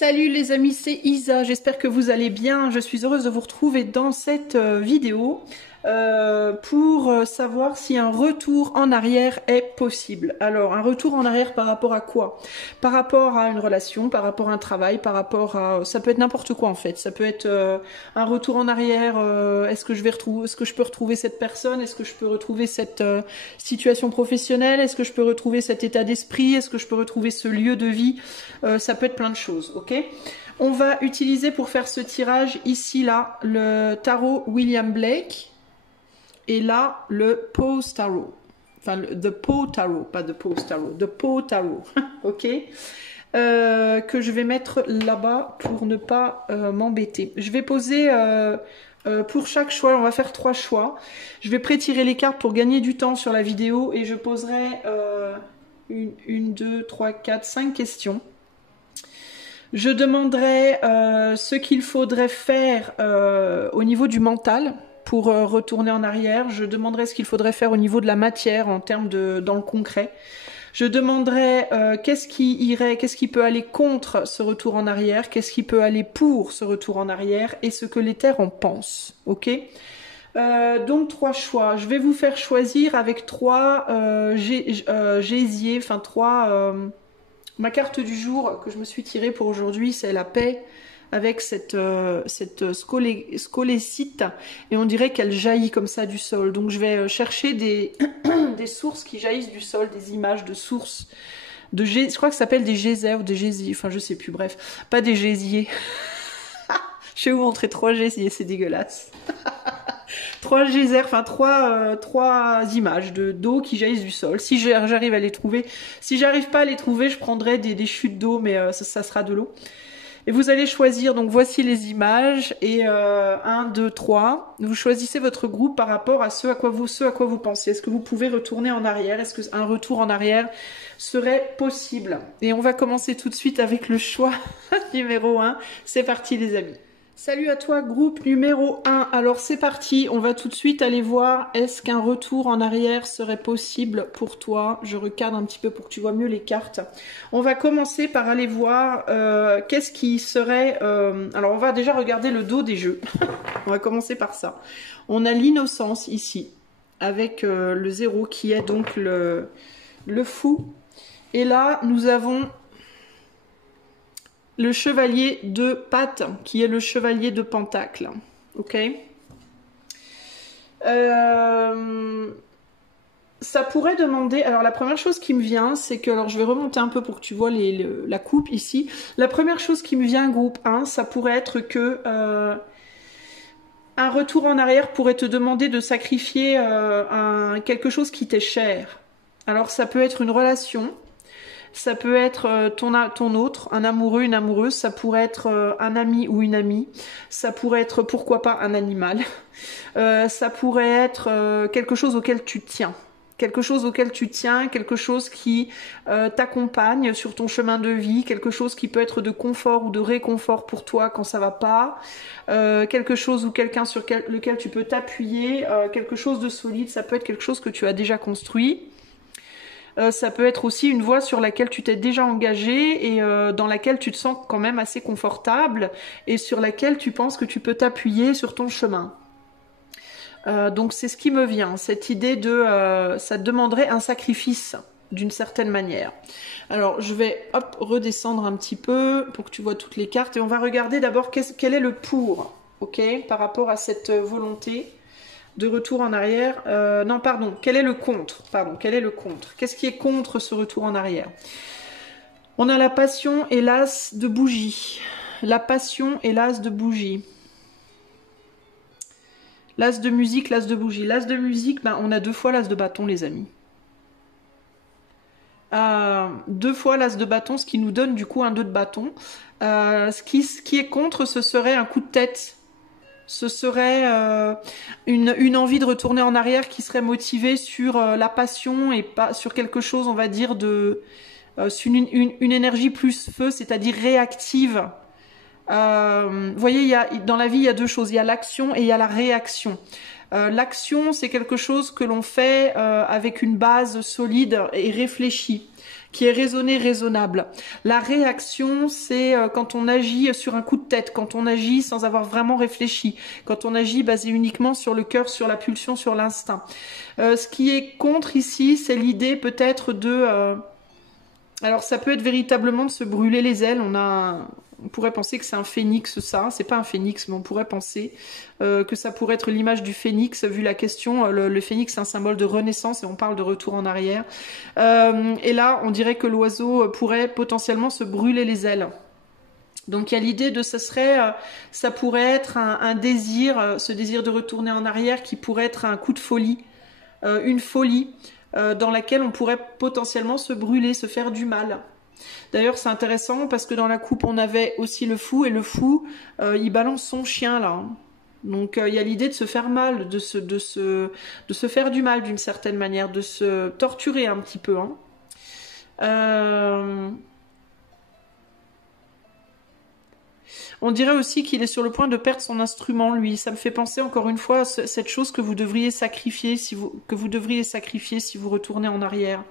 Salut les amis, c'est Isa, j'espère que vous allez bien. Je suis heureuse de vous retrouver dans cette vidéo pour savoir si un retour en arrière est possible. Alors, un retour en arrière par rapport à quoi? Par rapport à une relation, par rapport à un travail, par rapport à... Ça peut être n'importe quoi en fait. Ça peut être un retour en arrière, est-ce que je peux retrouver cette personne? Est-ce que je peux retrouver cette situation professionnelle? Est-ce que je peux retrouver cet état d'esprit? Est-ce que je peux retrouver ce lieu de vie? Ça peut être plein de choses, ok? On va utiliser pour faire ce tirage ici, là, le tarot William Blake et là, le Pose Tarot. Enfin, The Pose Tarot, pas The Pose Tarot, The Pose Tarot, ok? Que je vais mettre là-bas pour ne pas m'embêter. Je vais poser... pour chaque choix, on va faire 3 choix. Je vais pré-tirer les cartes pour gagner du temps sur la vidéo et je poserai 1, 2, 3, 4, 5 questions. Je demanderai ce qu'il faudrait faire au niveau du mental pour retourner en arrière. Je demanderai ce qu'il faudrait faire au niveau de la matière en termes dans le concret. Je demanderai qu'est-ce qui peut aller contre ce retour en arrière, qu'est-ce qui peut aller pour ce retour en arrière et ce que les terres en pensent. Ok ? Donc 3 choix. Je vais vous faire choisir avec 3 gésiers, enfin 3... ma carte du jour que je me suis tirée pour aujourd'hui, c'est la paix avec cette scolécite et on dirait qu'elle jaillit comme ça du sol. Donc je vais chercher des sources qui jaillissent du sol, des images de sources. Je crois que ça s'appelle des geysers ou des gésiers, enfin je sais plus, bref, pas des gésiers. Je vais vous montrer 3 gésiers, c'est dégueulasse. 3 geysers, enfin 3 images d'eau qui jaillissent du sol. Si j'arrive à les trouver, si j'arrive pas à les trouver, je prendrai des chutes d'eau, mais ça sera de l'eau. Et vous allez choisir, donc voici les images, et 1, 2, 3. Vous choisissez votre groupe par rapport à ce à quoi vous pensez. Est-ce que vous pouvez retourner en arrière? Est-ce qu'un retour en arrière serait possible? Et on va commencer tout de suite avec le choix numéro 1. C'est parti les amis. Salut à toi groupe numéro 1, alors c'est parti, on va tout de suite aller voir est-ce qu'un retour en arrière serait possible pour toi. Je recadre un petit peu pour que tu vois mieux les cartes. On va commencer par aller voir qu'est-ce qui serait... alors on va déjà regarder le dos des jeux, on va commencer par ça. On a l'innocence ici, avec le 0 qui est donc le fou. Et là nous avons... le chevalier de pattes, qui est le chevalier de pentacle. Ok. Ça pourrait demander... Alors, la première chose qui me vient, c'est que... Alors, je vais remonter un peu pour que tu vois la coupe ici. La première chose qui me vient, groupe 1, ça pourrait être que... un retour en arrière pourrait te demander de sacrifier quelque chose qui t'est cher. Alors, ça peut être une relation... Ça peut être ton autre, un amoureux, une amoureuse, ça pourrait être un ami ou une amie, ça pourrait être pourquoi pas un animal, ça pourrait être quelque chose auquel tu tiens. Quelque chose auquel tu tiens, quelque chose qui t'accompagne sur ton chemin de vie, quelque chose qui peut être de confort ou de réconfort pour toi quand ça va pas, quelque chose ou quelqu'un sur lequel tu peux t'appuyer, quelque chose de solide, ça peut être quelque chose que tu as déjà construit. Ça peut être aussi une voie sur laquelle tu t'es déjà engagé et dans laquelle tu te sens quand même assez confortable et sur laquelle tu penses que tu peux t'appuyer sur ton chemin. Donc c'est ce qui me vient, cette idée de... ça te demanderait un sacrifice d'une certaine manière. Alors je vais redescendre un petit peu pour que tu vois toutes les cartes et on va regarder d'abord quel est le pour, ok, par rapport à cette volonté de retour en arrière. Non, pardon, quel est le contre? Pardon, quel est le contre? Qu'est-ce qui est contre ce retour en arrière? On a la passion et l'as de bougie. La passion et l'as de bougie. L'as de musique, l'as de bougie. L'as de musique, ben, on a 2 fois l'as de bâton, les amis. 2 fois l'as de bâton, ce qui nous donne du coup un 2 de bâton. Ce qui est contre, ce serait un coup de tête. Ce serait une envie de retourner en arrière qui serait motivée sur la passion et pas sur quelque chose, on va dire, sur une énergie plus feu, c'est-à-dire réactive. Vous voyez, dans la vie, il y a deux choses. Il y a l'action et il y a la réaction. L'action, c'est quelque chose que l'on fait avec une base solide et réfléchie, qui est raisonnée, raisonnable. La réaction, c'est quand on agit sur un coup de tête, quand on agit sans avoir vraiment réfléchi, quand on agit basé uniquement sur le cœur, sur la pulsion, sur l'instinct. Ce qui est contre ici, c'est l'idée peut-être de... alors ça peut être véritablement de se brûler les ailes. On pourrait penser que c'est un phénix, ça. C'est pas un phénix, mais on pourrait penser que ça pourrait être l'image du phénix, vu la question. Le phénix, c'est un symbole de renaissance et on parle de retour en arrière. Et là, on dirait que l'oiseau pourrait potentiellement se brûler les ailes. Donc il y a l'idée de ça pourrait être un désir, ce désir de retourner en arrière qui pourrait être un coup de folie, une folie dans laquelle on pourrait potentiellement se brûler, se faire du mal. D'ailleurs, c'est intéressant parce que dans la coupe, on avait aussi le fou, et le fou, il balance son chien là. Donc, il y a l'idée de se faire mal, de se faire du mal d'une certaine manière, de se torturer un petit peu. On dirait aussi qu'il est sur le point de perdre son instrument, lui. Ça me fait penser encore une fois à cette chose que vous devriez sacrifier si vous retournez en arrière.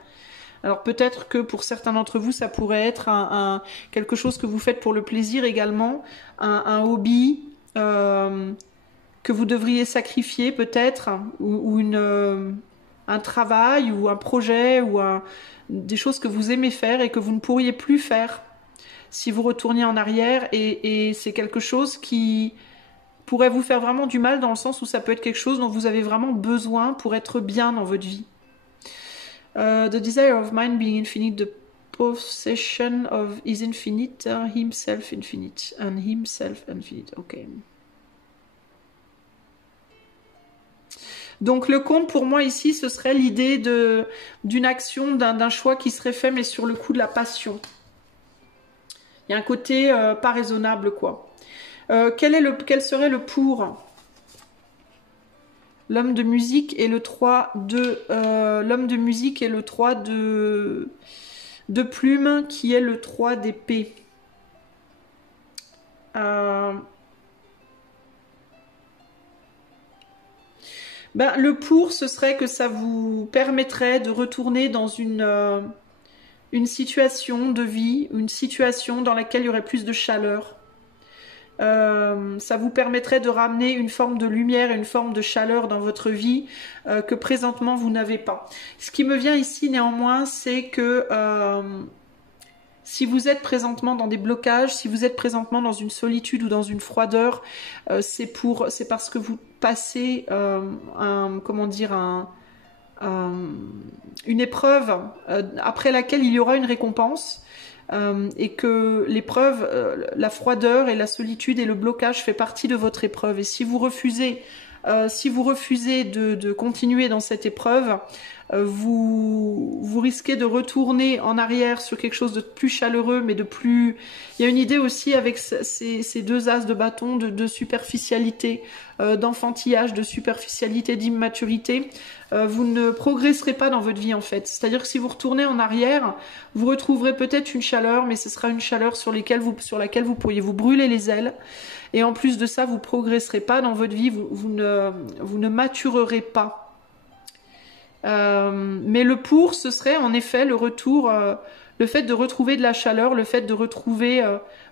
Alors peut-être que pour certains d'entre vous, ça pourrait être quelque chose que vous faites pour le plaisir également, un hobby que vous devriez sacrifier peut-être, ou un travail, ou un projet, ou des choses que vous aimez faire et que vous ne pourriez plus faire si vous retourniez en arrière. Et c'est quelque chose qui pourrait vous faire vraiment du mal, dans le sens où ça peut être quelque chose dont vous avez vraiment besoin pour être bien dans votre vie. The desire of mind being infinite, the possession of is infinite, himself infinite, and himself infinite. Ok. Donc le conte pour moi ici, ce serait l'idée d'une action, d'un choix qui serait fait, mais sur le coup de la passion. Il y a un côté pas raisonnable, quoi. Quel serait le pour? L'homme de musique et le 3 de... l'homme de musique et le 3 de plume, qui est le 3 d'épée. Le pour, ce serait que ça vous permettrait de retourner dans une situation de vie, une situation dans laquelle il y aurait plus de chaleur. Ça vous permettrait de ramener une forme de lumière et une forme de chaleur dans votre vie que présentement vous n'avez pas. Ce qui me vient ici néanmoins, c'est que si vous êtes présentement dans des blocages, si vous êtes présentement dans une solitude ou dans une froideur, c'est parce que vous passez une épreuve après laquelle il y aura une récompense. Et que l'épreuve, la froideur et la solitude et le blocage fait partie de votre épreuve. Et si vous refusez, de continuer dans cette épreuve, vous risquez de retourner en arrière sur quelque chose de plus chaleureux, mais de plus... Il y a une idée aussi avec ces deux as de bâton de superficialité, d'enfantillage, de superficialité, d'immaturité. Vous ne progresserez pas dans votre vie en fait. C'est-à-dire que si vous retournez en arrière, vous retrouverez peut-être une chaleur, mais ce sera une chaleur sur laquelle vous pourriez vous brûler les ailes. Et en plus de ça, vous progresserez pas dans votre vie, vous ne maturerez pas. Mais le pour, ce serait en effet le retour, le fait de retrouver de la chaleur, le fait de retrouver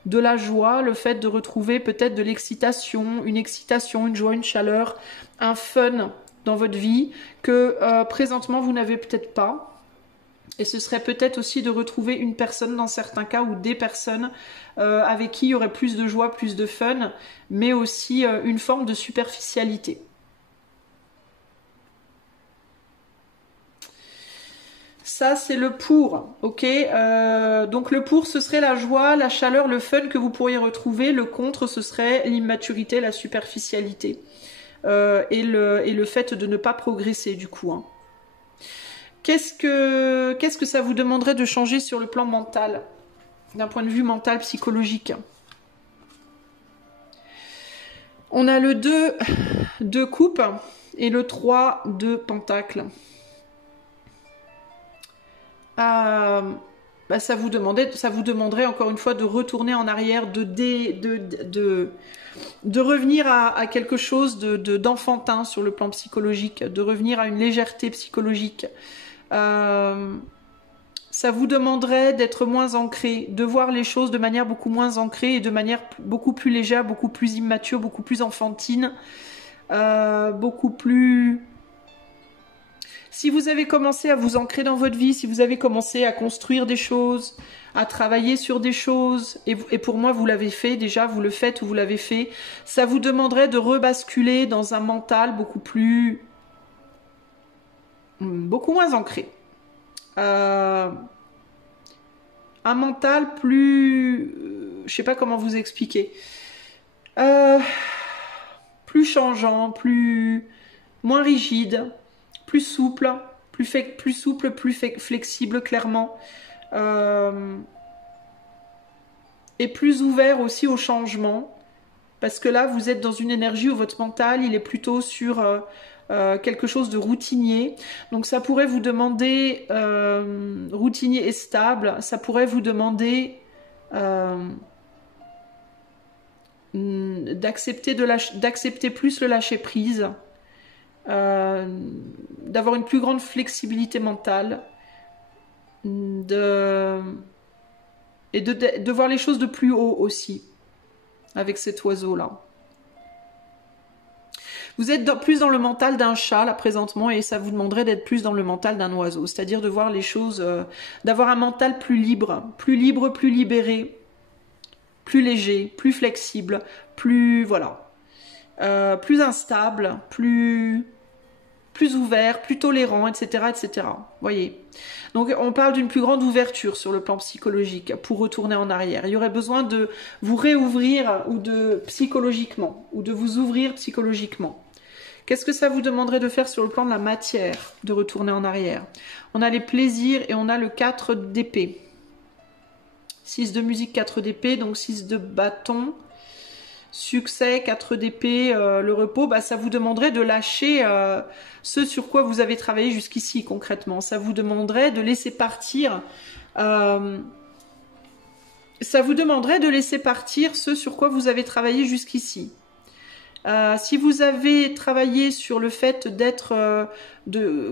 de la joie, le fait de retrouver peut-être de l'excitation, une joie, une chaleur, un fun dans votre vie que présentement vous n'avez peut-être pas. Et ce serait peut-être aussi de retrouver une personne dans certains cas, ou des personnes avec qui il y aurait plus de joie, plus de fun, mais aussi une forme de superficialité. Ça, c'est le pour, ok. Donc le pour, ce serait la joie, la chaleur, le fun que vous pourriez retrouver. Le contre, ce serait l'immaturité, la superficialité. Et le fait de ne pas progresser, du coup. Qu'est-ce que ça vous demanderait de changer sur le plan mental, d'un point de vue mental, psychologique? On a le 2 de coupe et le 3 de pentacle. bah, ça vous demanderait encore une fois de retourner en arrière, de revenir à quelque chose d'enfantin sur le plan psychologique, de revenir à une légèreté psychologique. Ça vous demanderait d'être moins ancré, de voir les choses de manière beaucoup moins ancrée et de manière beaucoup plus légère, beaucoup plus immature, beaucoup plus enfantine, beaucoup plus... Si vous avez commencé à vous ancrer dans votre vie, si vous avez commencé à construire des choses, à travailler sur des choses, et pour moi vous l'avez fait déjà, vous le faites ou vous l'avez fait, ça vous demanderait de rebasculer dans un mental beaucoup moins ancré. Un mental plus... je sais pas comment vous expliquer. Plus changeant, moins rigide, plus souple, plus flexible clairement, et plus ouvert aussi au changement, parce que là vous êtes dans une énergie où votre mental il est plutôt sur quelque chose de routinier, donc ça pourrait vous demander routinier et stable, ça pourrait vous demander d'accepter plus le lâcher prise, d'avoir une plus grande flexibilité mentale, et de voir les choses de plus haut aussi, avec cet oiseau-là. Vous êtes plus dans le mental d'un chat, là, présentement, et ça vous demanderait d'être plus dans le mental d'un oiseau, c'est-à-dire de voir les choses, d'avoir un mental plus libre, plus libéré, plus léger, plus flexible, voilà. Plus instable, plus ouvert, plus tolérant, etc., etc. Voyez. Donc on parle d'une plus grande ouverture sur le plan psychologique pour retourner en arrière. Il y aurait besoin de vous réouvrir psychologiquement, ou de vous ouvrir psychologiquement. Qu'est-ce que ça vous demanderait de faire sur le plan de la matière, de retourner en arrière? On a les plaisirs et on a le 4 d'épée. 6 de musique, 4 d'épée, donc 6 de bâton. Succès, 4 d'épée, le repos, bah, ça vous demanderait de lâcher ce sur quoi vous avez travaillé jusqu'ici concrètement. Ça vous demanderait de laisser partir ce sur quoi vous avez travaillé jusqu'ici. Si vous avez travaillé sur le fait que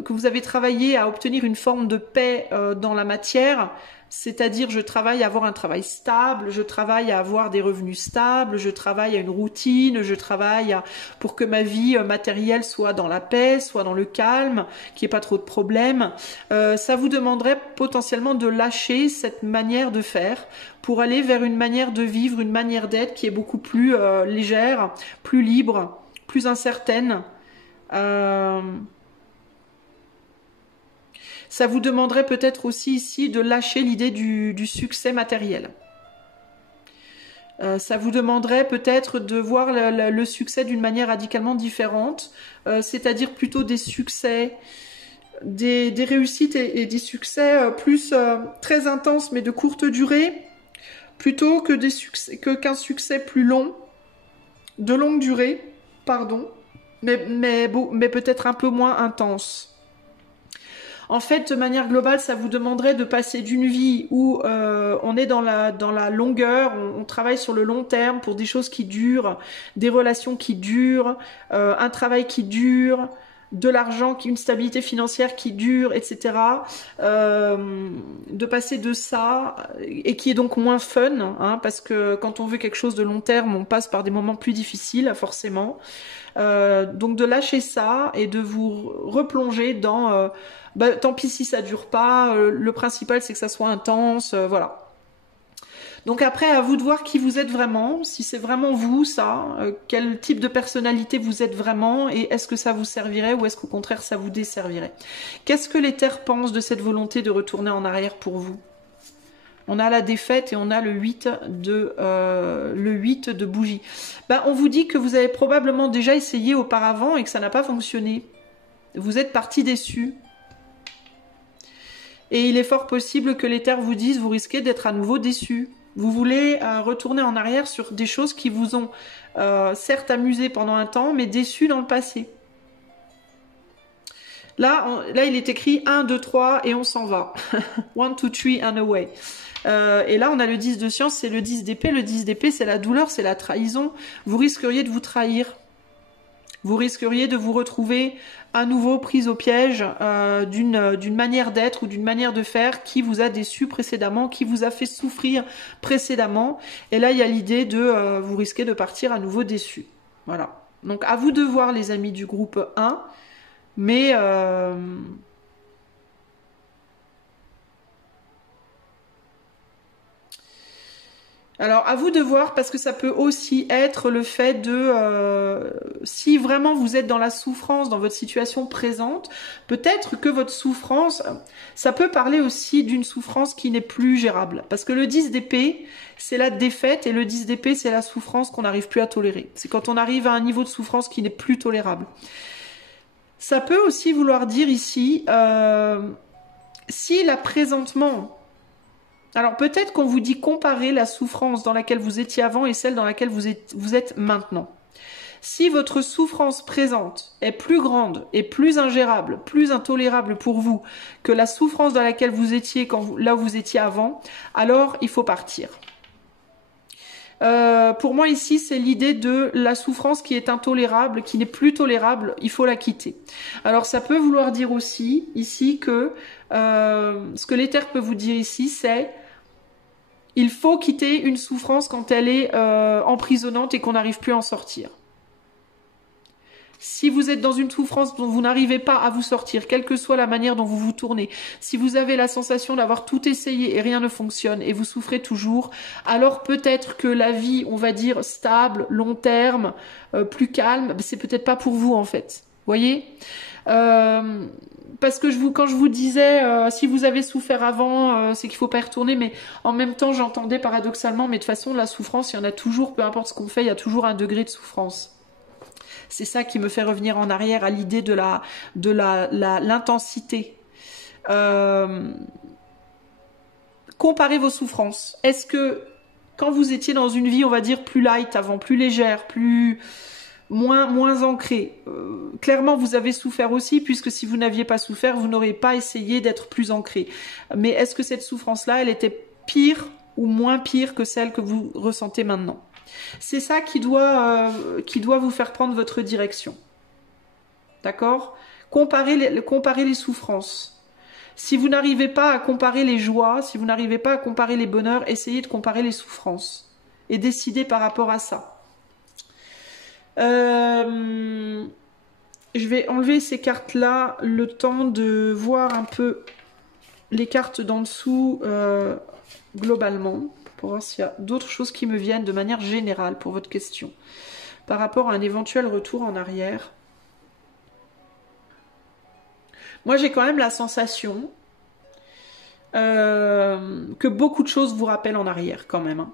vous avez travaillé à obtenir une forme de paix dans la matière, c'est-à-dire je travaille à avoir un travail stable, je travaille à avoir des revenus stables, je travaille à une routine, je travaille pour que ma vie matérielle soit dans la paix, soit dans le calme, qu'il n'y ait pas trop de problèmes. Ça vous demanderait potentiellement de lâcher cette manière de faire pour aller vers une manière de vivre, une manière d'être qui est beaucoup plus légère, plus libre, plus incertaine. Ça vous demanderait peut-être aussi ici de lâcher l'idée du succès matériel. Ça vous demanderait peut-être de voir le succès d'une manière radicalement différente, c'est-à-dire plutôt des succès, des réussites et des succès plus très intenses mais de courte durée, plutôt que qu'un succès plus long, de longue durée, pardon, mais peut-être un peu moins intense. En fait, de manière globale, ça vous demanderait de passer d'une vie où on est dans la longueur, on travaille sur le long terme pour des choses qui durent, des relations qui durent, un travail qui dure, de l'argent, une stabilité financière qui dure, etc. De passer de ça, et qui est donc moins fun, hein, parce que quand on veut quelque chose de long terme, on passe par des moments plus difficiles, forcément. Donc de lâcher ça et de vous replonger dans tant pis si ça dure pas, le principal c'est que ça soit intense, voilà. Donc après, à vous de voir qui vous êtes vraiment, si c'est vraiment vous ça, quel type de personnalité vous êtes vraiment, et est-ce que ça vous servirait ou est-ce qu'au contraire ça vous desservirait. Qu'est-ce que les terres pensent de cette volonté de retourner en arrière pour vous? On a la défaite et on a le 8 de bougie. Ben, on vous dit que vous avez probablement déjà essayé auparavant et que ça n'a pas fonctionné. Vous êtes parti déçu. Et il est fort possible que les terres vous disent vous risquez d'être à nouveau déçu. Vous voulez retourner en arrière sur des choses qui vous ont certes amusé pendant un temps, mais déçu dans le passé. Là, il est écrit 1, 2, 3 et on s'en va. 1, 2, 3 and away. Et là, on a le 10 de science, c'est le 10 d'épée. Le 10 d'épée, c'est la douleur, c'est la trahison. Vous risqueriez de vous trahir. Vous risqueriez de vous retrouver à nouveau prise au piège d'une manière d'être ou d'une manière de faire qui vous a déçu précédemment, qui vous a fait souffrir précédemment. Et là, il y a l'idée de vous risquer de partir à nouveau déçu. Voilà. Donc, à vous de voir, les amis du groupe 1. Mais alors, à vous de voir, parce que ça peut aussi être le fait de... si vraiment vous êtes dans la souffrance, dans votre situation présente, peut-être que votre souffrance, ça peut parler aussi d'une souffrance qui n'est plus gérable. Parce que le 10 d'épée, c'est la défaite, et le 10 d'épée, c'est la souffrance qu'on n'arrive plus à tolérer. C'est quand on arrive à un niveau de souffrance qui n'est plus tolérable. Ça peut aussi vouloir dire ici, si là présentement... Alors peut-être qu'on vous dit comparer la souffrance dans laquelle vous étiez avant et celle dans laquelle vous êtes maintenant. Si votre souffrance présente est plus grande et plus ingérable, plus intolérable pour vous que la souffrance dans laquelle vous étiez là où vous étiez avant, alors il faut partir. Pour moi ici, c'est l'idée de la souffrance qui est intolérable, qui n'est plus tolérable, il faut la quitter. Alors ça peut vouloir dire aussi ici que ce que l'éther peut vous dire ici, c'est il faut quitter une souffrance quand elle est emprisonnante et qu'on n'arrive plus à en sortir. Si vous êtes dans une souffrance dont vous n'arrivez pas à vous sortir, quelle que soit la manière dont vous vous tournez, si vous avez la sensation d'avoir tout essayé et rien ne fonctionne et vous souffrez toujours, alors peut-être que la vie, on va dire, stable, long terme, plus calme, c'est peut-être pas pour vous en fait. Voyez parce que quand je vous disais si vous avez souffert avant, c'est qu'il faut pas y retourner, mais en même temps j'entendais paradoxalement, mais de toute façon la souffrance, il y en a toujours, peu importe ce qu'on fait, il y a toujours un degré de souffrance. C'est ça qui me fait revenir en arrière à l'idée de l'intensité. Comparez vos souffrances. Est-ce que quand vous étiez dans une vie, on va dire plus light avant, plus légère, moins ancrée, clairement vous avez souffert aussi, puisque si vous n'aviez pas souffert, vous n'auriez pas essayé d'être plus ancré. Mais est-ce que cette souffrance-là, elle était pire ou moins pire que celle que vous ressentez maintenant? C'est ça qui doit vous faire prendre votre direction. D'accord? Comparez les souffrances. Si vous n'arrivez pas à comparer les joies, si vous n'arrivez pas à comparer les bonheurs, essayez de comparer les souffrances. Et décidez par rapport à ça. Je vais enlever ces cartes-là, le temps de voir un peu les cartes d'en dessous globalement, pour voir s'il y a d'autres choses qui me viennent de manière générale pour votre question, par rapport à un éventuel retour en arrière. Moi, j'ai quand même la sensation que beaucoup de choses vous rappellent en arrière, quand même.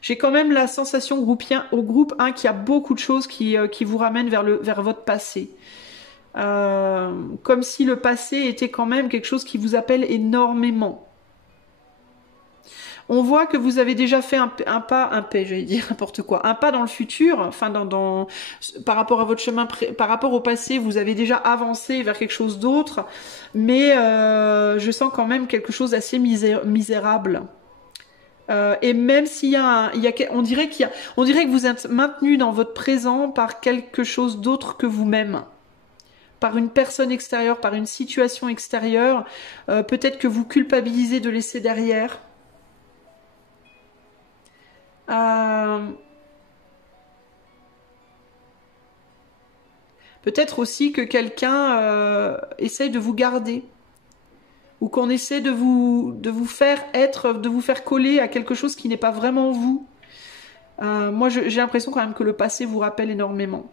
J'ai quand même la sensation au groupe 1 qu'il y a beaucoup de choses qui vous ramènent vers votre passé. Comme si le passé était quand même quelque chose qui vous appelle énormément. On voit que vous avez déjà fait un pas, j'allais dire n'importe quoi, un pas dans le futur, enfin par rapport à votre chemin, par rapport au passé, vous avez déjà avancé vers quelque chose d'autre, mais je sens quand même quelque chose d'assez misérable. Et même s'il y a, on dirait que vous êtes maintenu dans votre présent par quelque chose d'autre que vous-même, par une personne extérieure, par une situation extérieure, peut-être que vous culpabilisez de laisser derrière. Peut-être aussi que quelqu'un essaye de vous garder, ou qu'on essaie de vous faire coller à quelque chose qui n'est pas vraiment vous. Moi, j'ai l'impression quand même que le passé vous rappelle énormément.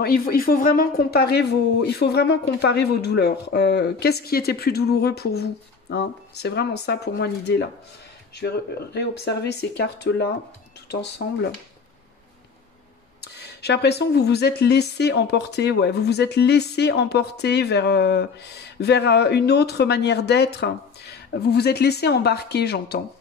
Non, il faut vraiment comparer vos douleurs. Qu'est-ce qui était plus douloureux pour vous, hein? C'est vraiment ça pour moi l'idée là. Je vais réobserver ces cartes-là, tout ensemble. J'ai l'impression que vous vous êtes laissé emporter, ouais. Vous vous êtes laissé emporter vers une autre manière d'être. Vous vous êtes laissé embarquer, j'entends.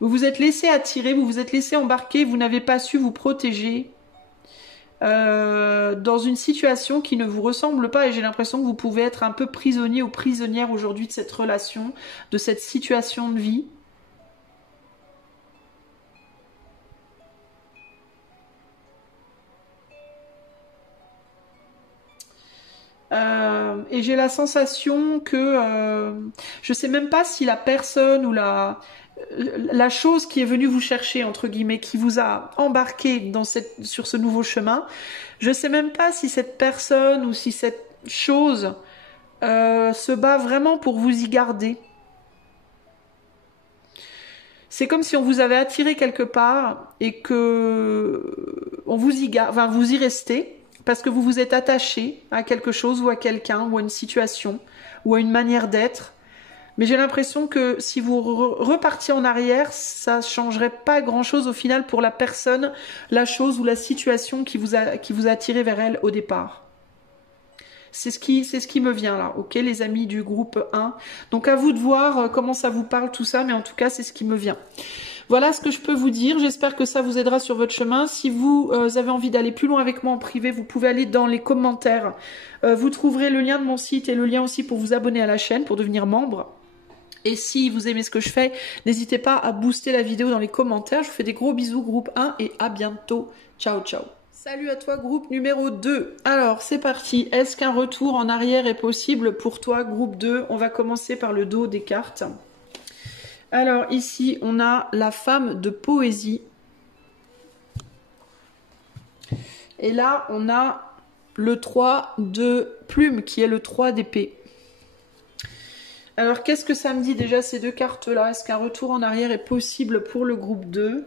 Vous vous êtes laissé attirer, vous vous êtes laissé embarquer, vous n'avez pas su vous protéger dans une situation qui ne vous ressemble pas et j'ai l'impression que vous pouvez être un peu prisonnier ou prisonnière aujourd'hui de cette relation, de cette situation de vie. Et j'ai la sensation que je sais même pas si la personne ou la chose qui est venue vous chercher, entre guillemets, qui vous a embarqué dans sur ce nouveau chemin, je sais même pas si cette personne ou si cette chose se bat vraiment pour vous y garder. C'est comme si on vous avait attiré quelque part et que on vous y garde, enfin vous y restez parce que vous vous êtes attaché à quelque chose ou à quelqu'un ou à une situation ou à une manière d'être. Mais j'ai l'impression que si vous repartiez en arrière, ça changerait pas grand-chose au final pour la personne, la chose ou la situation qui vous a attiré vers elle au départ. C'est ce qui me vient là, ok les amis du groupe 1. Donc à vous de voir comment ça vous parle tout ça, mais en tout cas c'est ce qui me vient. Voilà ce que je peux vous dire, j'espère que ça vous aidera sur votre chemin. Si vous avez envie d'aller plus loin avec moi en privé, vous pouvez aller dans les commentaires. Vous trouverez le lien de mon site et le lien aussi pour vous abonner à la chaîne, pour devenir membre. Et si vous aimez ce que je fais, n'hésitez pas à booster la vidéo dans les commentaires. Je vous fais des gros bisous groupe 1 et à bientôt. Ciao ciao. Salut à toi groupe numéro 2. Alors c'est parti, est-ce qu'un retour en arrière est possible pour toi groupe 2? On va commencer par le dos des cartes. Alors ici on a la femme de poésie. Et là on a le 3 de plume qui est le 3 d'épée. Alors qu'est-ce que ça me dit déjà ces deux cartes là? Est-ce qu'un retour en arrière est possible pour le groupe 2?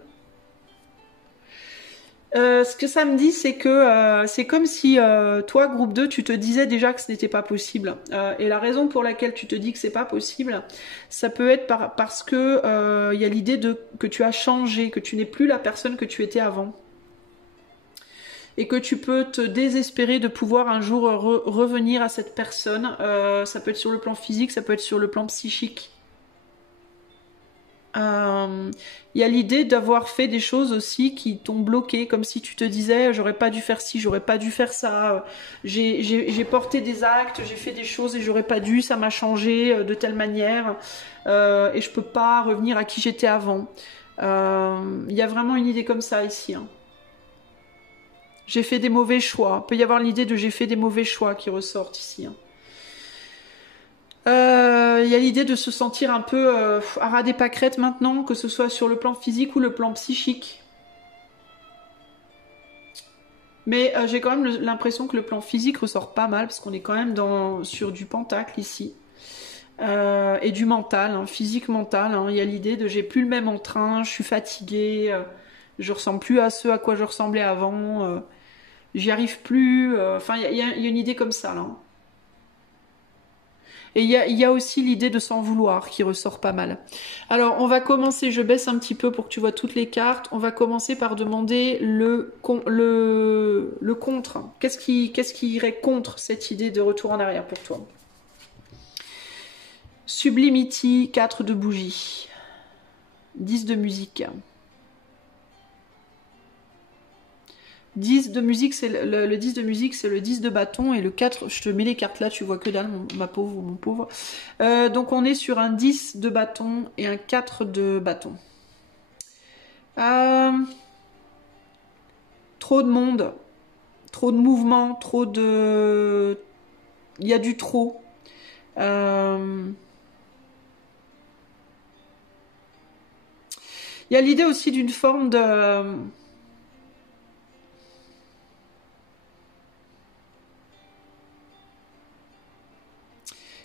Ce que ça me dit, c'est que c'est comme si toi, groupe 2, tu te disais déjà que ce n'était pas possible. Et la raison pour laquelle tu te dis que c'est pas possible, ça peut être parce que y a l'idée que tu as changé, que tu n'es plus la personne que tu étais avant. Et que tu peux te désespérer de pouvoir un jour revenir à cette personne. Ça peut être sur le plan physique, ça peut être sur le plan psychique. Il y a l'idée d'avoir fait des choses aussi qui t'ont bloqué, comme si tu te disais j'aurais pas dû faire ci, j'aurais pas dû faire ça, j'ai porté des actes, j'ai fait des choses et j'aurais pas dû, ça m'a changé de telle manière et je peux pas revenir à qui j'étais avant. Il y a vraiment une idée comme ça ici. Hein. J'ai fait des mauvais choix. Il peut y avoir l'idée de j'ai fait des mauvais choix qui ressortent ici. Hein. Il y a l'idée de se sentir un peu à ras des pâquerettes maintenant, que ce soit sur le plan physique ou le plan psychique. Mais j'ai quand même l'impression que le plan physique ressort pas mal, parce qu'on est quand même sur du pentacle ici. Et du mental, hein, physique, mental. Hein. Il y a l'idée de j'ai plus le même entrain, je suis fatiguée, je ressemble plus à ce à quoi je ressemblais avant, j'y arrive plus. Enfin, il y a une idée comme ça, là. Hein. Et il y a aussi l'idée de s'en vouloir qui ressort pas mal. Alors, on va commencer, je baisse un petit peu pour que tu vois toutes les cartes. On va commencer par demander le contre. Qu'est-ce qui irait contre cette idée de retour en arrière pour toi? Sublimity, 4 de bougies. 10 de musique. 10 de musique, c'est le 10 de musique, c'est le 10 de bâton et le 4, je te mets les cartes là, tu vois que dalle, ma pauvre ou mon pauvre. Donc on est sur un 10 de bâton et un 4 de bâton. Trop de monde, trop de mouvement, trop de... Il y a du trop. Il y a l'idée aussi d'une forme de...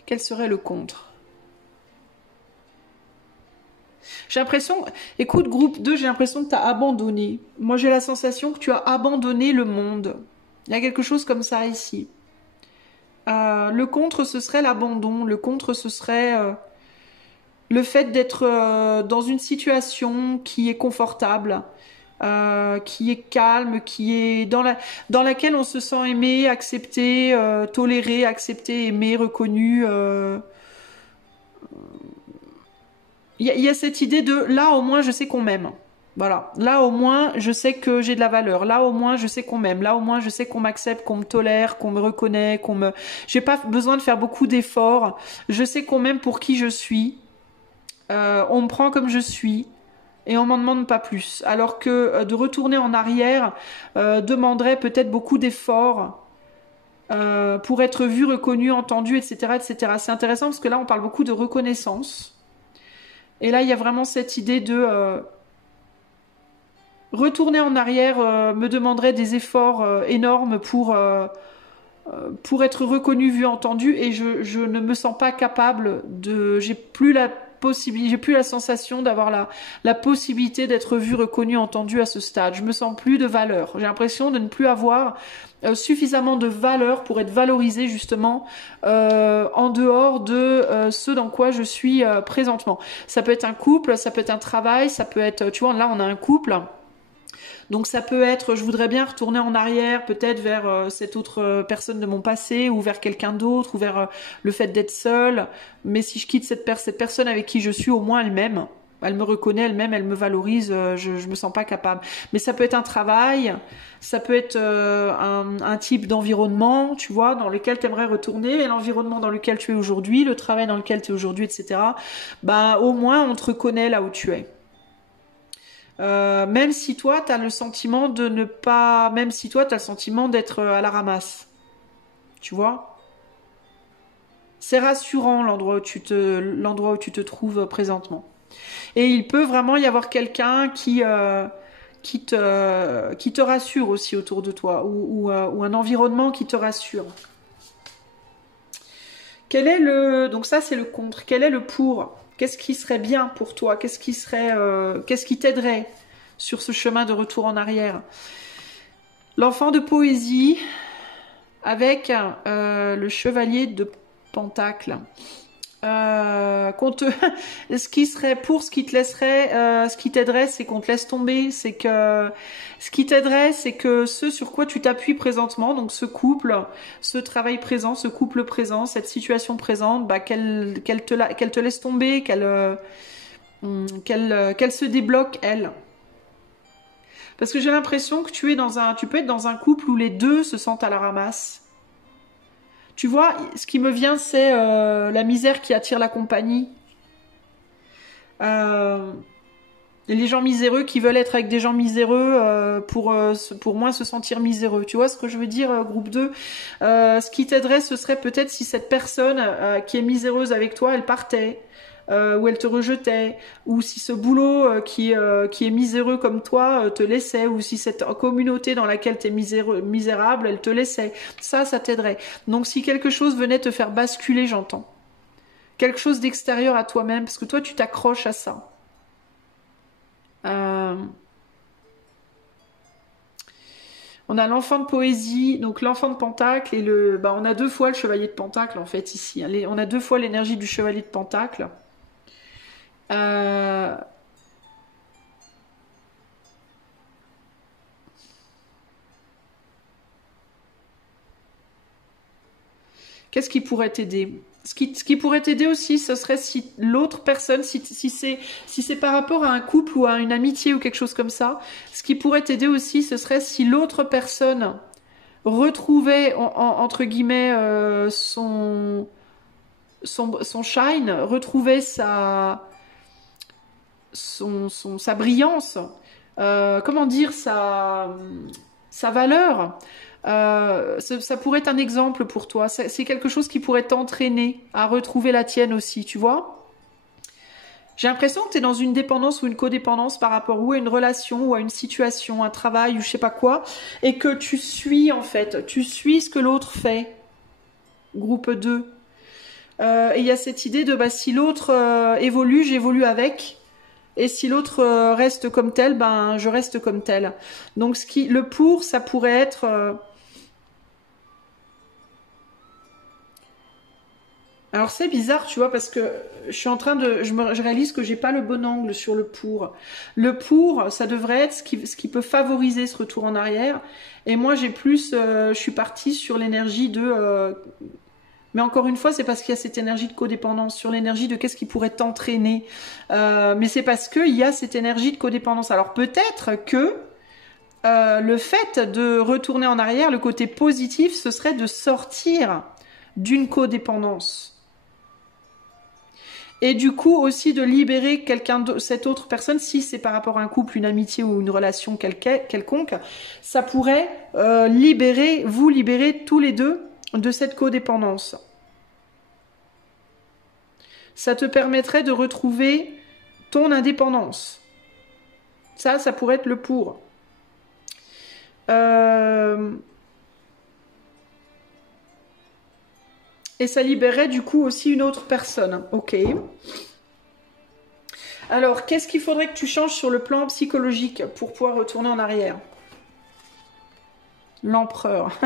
Quel serait le contre? J'ai l'impression... Écoute, groupe 2, j'ai l'impression que tu as abandonné. Moi, j'ai la sensation que tu as abandonné le monde. Il y a quelque chose comme ça ici. Le contre, ce serait l'abandon. Le contre, ce serait le fait d'être dans une situation qui est confortable, qui est calme, qui est dans laquelle on se sent aimé, accepté, toléré, accepté, aimé, reconnu. il y a cette idée de là au moins je sais qu'on m'aime. Voilà, là au moins je sais que j'ai de la valeur. Là au moins je sais qu'on m'aime. Là au moins je sais qu'on m'accepte, qu'on me tolère, qu'on me reconnaît, qu'on me. J'ai pas besoin de faire beaucoup d'efforts. Je sais qu'on m'aime pour qui je suis. On me prend comme je suis. Et on m'en demande pas plus. Alors que de retourner en arrière demanderait peut-être beaucoup d'efforts pour être vu, reconnu, entendu, etc., etc. C'est intéressant parce que là, on parle beaucoup de reconnaissance. Et là, il y a vraiment cette idée de retourner en arrière me demanderait des efforts énormes pour être reconnu, vu, entendu. Et je ne me sens pas capable de... J'ai plus la sensation d'avoir la possibilité d'être vu, reconnu, entendu à ce stade. Je me sens plus de valeur. J'ai l'impression de ne plus avoir suffisamment de valeur pour être valorisée justement en dehors de ce dans quoi je suis présentement. Ça peut être un couple, ça peut être un travail, ça peut être, tu vois, là on a un couple. Donc ça peut être, je voudrais bien retourner en arrière, peut-être vers cette autre personne de mon passé, ou vers quelqu'un d'autre, ou vers le fait d'être seule. Mais si je quitte cette personne avec qui je suis, au moins elle m'aime. Elle me reconnaît, elle m'aime, elle me valorise, je me sens pas capable. Mais ça peut être un travail, ça peut être un type d'environnement, tu vois, dans lequel tu aimerais retourner, et l'environnement dans lequel tu es aujourd'hui, le travail dans lequel tu es aujourd'hui, etc. Bah, au moins on te reconnaît là où tu es. Même si toi, tu as le sentiment de ne pas... Même si toi, tu as le sentiment d'être à la ramasse. Tu vois? C'est rassurant l'endroit où tu te trouves présentement. Et il peut vraiment y avoir quelqu'un qui te rassure aussi autour de toi, ou un environnement qui te rassure. Quel est le... Donc ça, c'est le contre. Quel est le pour? Qu'est-ce qui serait bien pour toi? Qu'est-ce qui t'aiderait sur ce chemin de retour en arrière? L'enfant de poésie avec le chevalier de Pentacle. Ce qui serait pour, ce qui te laisserait, ce qui t'aiderait, c'est qu'on te laisse tomber. C'est que ce qui t'aiderait, c'est que ce sur quoi tu t'appuies présentement, donc ce couple, ce travail présent, ce couple présent, cette situation présente, bah, qu'elle te laisse tomber, qu'elle se débloque elle. Parce que j'ai l'impression que tu peux être dans un couple où les deux se sentent à la ramasse. Tu vois, ce qui me vient, c'est la misère qui attire la compagnie. Les gens miséreux qui veulent être avec des gens miséreux pour moins se sentir miséreux. Tu vois ce que je veux dire, groupe 2? Ce qui t'aiderait, ce serait peut-être si cette personne qui est miséreuse avec toi, elle partait. Ou elle te rejetait, ou si ce boulot qui est miséreux comme toi te laissait, ou si cette communauté dans laquelle tu es misérable, elle te laissait. Ça t'aiderait. Donc si quelque chose venait te faire basculer, j'entends. Quelque chose d'extérieur à toi-même, parce que toi tu t'accroches à ça. On a l'enfant de poésie, donc l'enfant de Pentacle, et on a deux fois le chevalier de Pentacle en fait ici. On a deux fois l'énergie du chevalier de Pentacle. Qu'est-ce qui pourrait t'aider? Ce qui pourrait t'aider aussi, ce serait si l'autre personne, si c'est par rapport à un couple ou à une amitié ou quelque chose comme ça, ce qui pourrait t'aider aussi, ce serait si l'autre personne retrouvait, entre guillemets, son shine, retrouvait sa brillance, comment dire, sa valeur. Ça pourrait être un exemple pour toi. C'est quelque chose qui pourrait t'entraîner à retrouver la tienne aussi, tu vois. J'ai l'impression que tu es dans une dépendance ou une codépendance par rapport ou à une relation ou à une situation, un travail ou je sais pas quoi, et que tu suis en fait, tu suis ce que l'autre fait. Groupe 2. Et il y a cette idée de si l'autre évolue, j'évolue avec. Et si l'autre reste comme tel, ben je reste comme tel. Donc le pour, ça pourrait être... Alors c'est bizarre, tu vois, parce que je suis en train de... Je réalise que j'ai pas le bon angle sur le pour. Le pour, ça devrait être ce qui peut favoriser ce retour en arrière. Et moi, j'ai plus... je suis partie sur l'énergie de... Mais encore une fois, c'est parce qu'il y a cette énergie de codépendance, sur l'énergie de qu'est-ce qui pourrait t'entraîner. Mais c'est parce qu'il y a cette énergie de codépendance. Alors peut-être que le fait de retourner en arrière, le côté positif, ce serait de sortir d'une codépendance. Et du coup aussi de libérer cette autre personne, si c'est par rapport à un couple, une amitié ou une relation quelconque, ça pourrait vous libérer tous les deux de cette codépendance. Ça te permettrait de retrouver ton indépendance. Ça pourrait être le pour. Et ça libérerait du coup aussi une autre personne. Ok. Alors, qu'est-ce qu'il faudrait que tu changes sur le plan psychologique pour pouvoir retourner en arrière? L'empereur.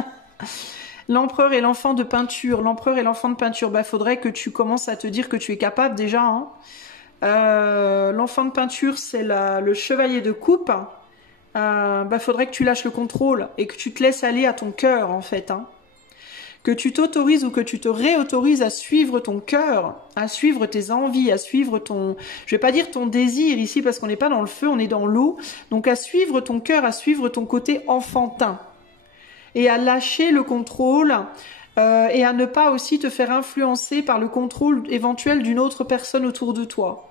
L'empereur et l'enfant de peinture. L'empereur et l'enfant de peinture. Bah, faudrait que tu commences à te dire que tu es capable déjà. Hein. L'enfant de peinture, c'est le chevalier de coupe. Faudrait que tu lâches le contrôle et que tu te laisses aller à ton cœur, en fait. Hein. Que tu t'autorises ou que tu te réautorises à suivre ton cœur, à suivre tes envies, à suivre ton... Je vais pas dire ton désir ici parce qu'on n'est pas dans le feu, on est dans l'eau. Donc à suivre ton cœur, à suivre ton côté enfantin. Et à lâcher le contrôle et à ne pas aussi te faire influencer par le contrôle éventuel d'une autre personne autour de toi.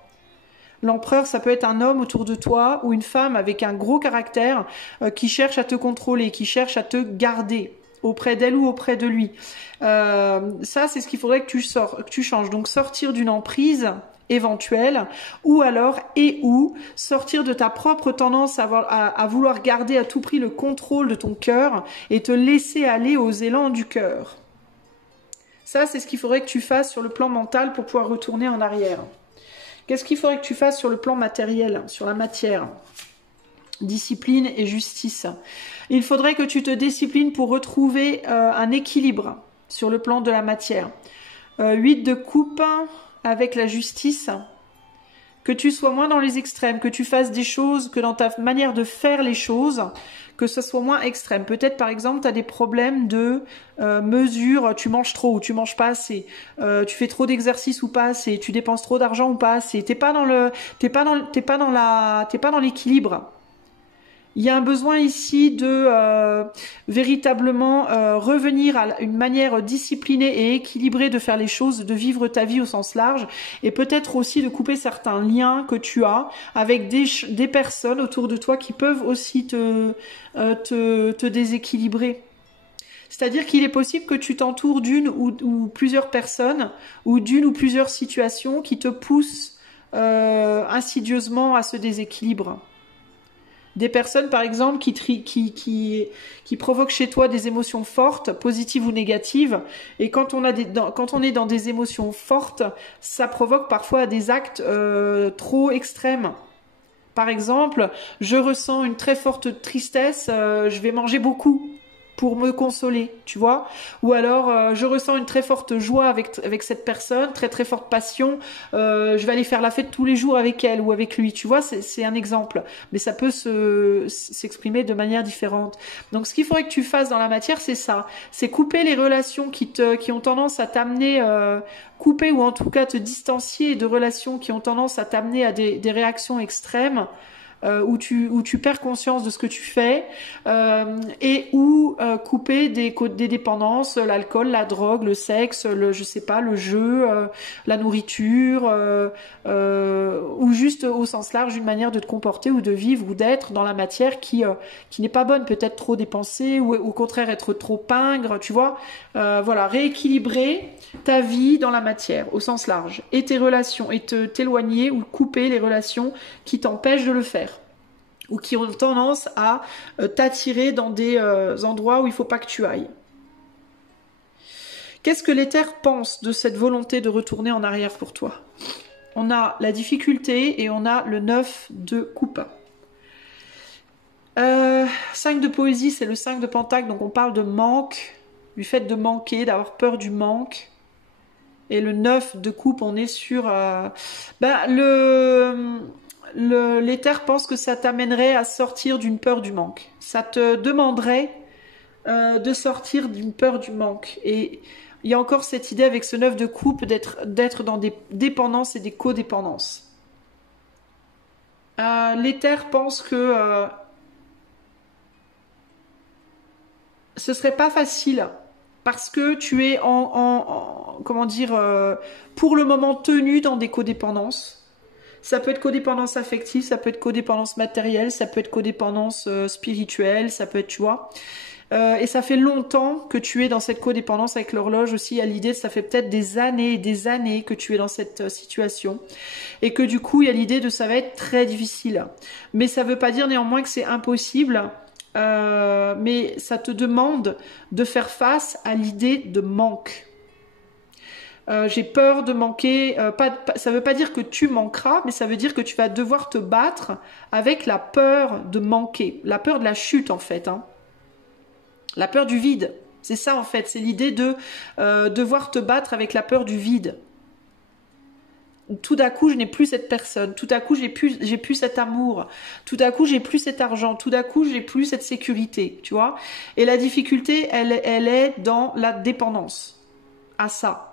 L'empereur, ça peut être un homme autour de toi ou une femme avec un gros caractère qui cherche à te contrôler, qui cherche à te garder auprès d'elle ou auprès de lui. Ça, c'est ce qu'il faudrait que tu changes. Donc, sortir d'une emprise éventuelle ou alors ou sortir de ta propre tendance à vouloir garder à tout prix le contrôle de ton cœur et te laisser aller aux élans du cœur. Ça, c'est ce qu'il faudrait que tu fasses sur le plan mental pour pouvoir retourner en arrière. Qu'est-ce qu'il faudrait que tu fasses sur le plan matériel, sur la matière ? Discipline et justice. Il faudrait que tu te disciplines pour retrouver un équilibre sur le plan de la matière. 8 de coupe avec la justice. Que tu sois moins dans les extrêmes, que tu fasses des choses, que dans ta manière de faire les choses, que ce soit moins extrême. Peut-être par exemple, tu as des problèmes de mesure, tu manges trop ou tu manges pas assez, tu fais trop d'exercice ou pas assez, tu dépenses trop d'argent ou pas assez. T'es pas dans l'équilibre. Il y a un besoin ici de véritablement revenir à une manière disciplinée et équilibrée de faire les choses, de vivre ta vie au sens large et peut-être aussi de couper certains liens que tu as avec des personnes autour de toi qui peuvent aussi te déséquilibrer. C'est-à-dire qu'il est possible que tu t'entoures d'une ou plusieurs personnes ou d'une ou plusieurs situations qui te poussent insidieusement à ce déséquilibre. Des personnes, par exemple, qui provoquent chez toi des émotions fortes, positives ou négatives. Et quand on est dans des émotions fortes, ça provoque parfois des actes trop extrêmes. Par exemple, je ressens une très forte tristesse, je vais manger beaucoup pour me consoler, tu vois. Ou alors, je ressens une très forte joie avec cette personne, très très forte passion, je vais aller faire la fête tous les jours avec elle ou avec lui, tu vois, c'est un exemple. Mais ça peut s'exprimer de manière différente. Donc, ce qu'il faudrait que tu fasses dans la matière, c'est ça. C'est couper les relations qui ont tendance à t'amener, couper ou en tout cas te distancier de relations qui ont tendance à t'amener à des réactions extrêmes. Où tu perds conscience de ce que tu fais et où couper des dépendances, l'alcool, la drogue, le sexe, le jeu, la nourriture ou juste au sens large une manière de te comporter ou de vivre ou d'être dans la matière qui n'est pas bonne, peut-être trop dépensée ou au contraire être trop pingre, tu vois. Voilà, rééquilibrer ta vie dans la matière au sens large et tes relations et t'éloigner ou couper les relations qui t'empêchent de le faire ou qui ont tendance à t'attirer dans des endroits où il ne faut pas que tu ailles. Qu'est-ce que l'éther pense de cette volonté de retourner en arrière pour toi? On a la difficulté et on a le 9 de coupe. 5 de poésie, c'est le 5 de pentacle, donc on parle de manque, du fait de manquer, d'avoir peur du manque. Et le 9 de coupe, on est sur... l'éther pense que ça t'amènerait à sortir d'une peur du manque. Ça te demanderait de sortir d'une peur du manque. Et Il y a encore cette idée avec ce 9 de coupe d'être dans des dépendances et des codépendances. L'éther pense que ce serait pas facile parce que tu es comment dire, pour le moment tenu dans des codépendances. Ça peut être codépendance affective, ça peut être codépendance matérielle, ça peut être codépendance spirituelle, ça peut être, tu vois. Et ça fait longtemps que tu es dans cette codépendance avec l'horloge aussi, à l'idée, ça fait peut-être des années et des années que tu es dans cette situation. Et que du coup, il y a l'idée de ça va être très difficile. Mais ça veut pas dire néanmoins que c'est impossible. Mais ça te demande de faire face à l'idée de manque. J'ai peur de manquer. Ça veut pas dire que tu manqueras, mais ça veut dire que tu vas devoir te battre avec la peur de manquer, la peur de la chute en fait, hein. La peur du vide. C'est ça en fait, c'est l'idée de devoir te battre avec la peur du vide. Tout d'un coup, je n'ai plus cette personne. Tout à coup, j'ai plus cet amour. Tout à coup, j'ai plus cet argent. Tout d'un coup, j'ai plus cette sécurité, tu vois. Et la difficulté, elle est dans la dépendance à ça.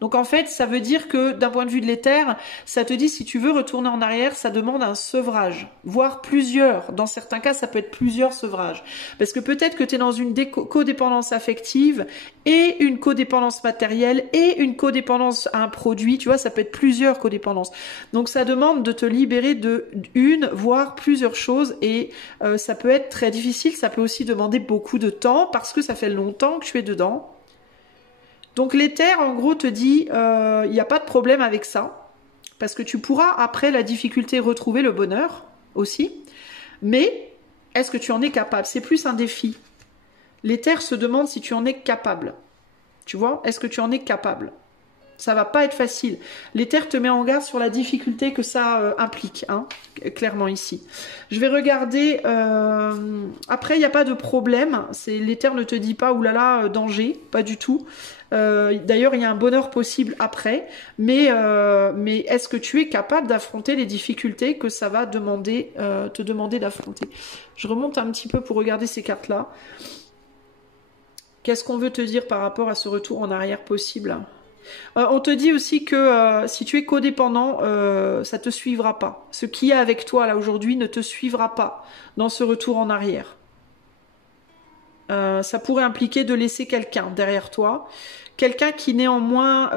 Donc en fait, ça veut dire que d'un point de vue de l'éther, ça te dit si tu veux retourner en arrière, ça demande un sevrage, voire plusieurs. Dans certains cas, ça peut être plusieurs sevrages. Parce que peut-être que tu es dans une codépendance affective et une codépendance matérielle et une codépendance à un produit. Tu vois, ça peut être plusieurs codépendances. Donc ça demande de te libérer de une, voire plusieurs choses. Et ça peut être très difficile. Ça peut aussi demander beaucoup de temps parce que ça fait longtemps que tu es dedans. Donc l'éther, en gros, te dit, il n'y a pas de problème avec ça, parce que tu pourras, après la difficulté, retrouver le bonheur aussi. Mais est-ce que tu en es capable? C'est plus un défi. L'éther se demande si tu en es capable. Tu vois? Est-ce que tu en es capable? Ça va pas être facile. L'éther te met en garde sur la difficulté que ça implique, hein, clairement ici. Je vais regarder. Après, il n'y a pas de problème. L'éther ne te dit pas oulala, danger, pas du tout. D'ailleurs, il y a un bonheur possible après. Mais est-ce que tu es capable d'affronter les difficultés que ça va te demander d'affronter? Je remonte un petit peu pour regarder ces cartes-là. Qu'est-ce qu'on veut te dire par rapport à ce retour en arrière possible? On te dit aussi que si tu es codépendant, ça te suivra pas. Ce qui est avec toi là aujourd'hui ne te suivra pas dans ce retour en arrière. Ça pourrait impliquer de laisser quelqu'un derrière toi, quelqu'un qui néanmoins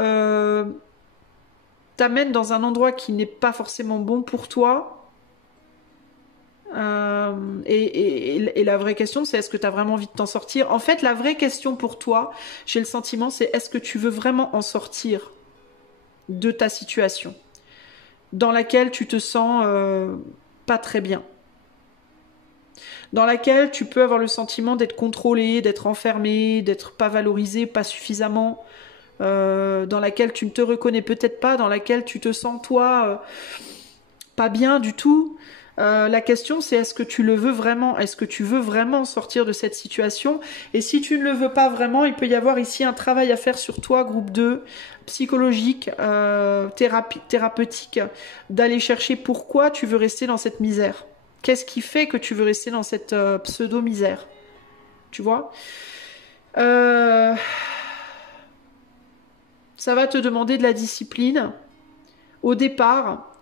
t'amène dans un endroit qui n'est pas forcément bon pour toi. Et la vraie question, c'est est-ce que tu as vraiment envie de t'en sortir? En fait, la vraie question pour toi, j'ai le sentiment, c'est est-ce que tu veux vraiment en sortir de ta situation dans laquelle tu te sens pas très bien, dans laquelle tu peux avoir le sentiment d'être contrôlé, d'être enfermé, d'être pas valorisé, pas suffisamment, dans laquelle tu ne te reconnais peut-être pas, dans laquelle tu te sens toi pas bien du tout. La question, c'est est-ce que tu le veux vraiment? Est-ce que tu veux vraiment sortir de cette situation? Et si tu ne le veux pas vraiment, il peut y avoir ici un travail à faire sur toi, groupe 2, psychologique, thérapeutique, d'aller chercher pourquoi tu veux rester dans cette misère. Qu'est-ce qui fait que tu veux rester dans cette pseudo-misère? Tu vois? Ça va te demander de la discipline au départ.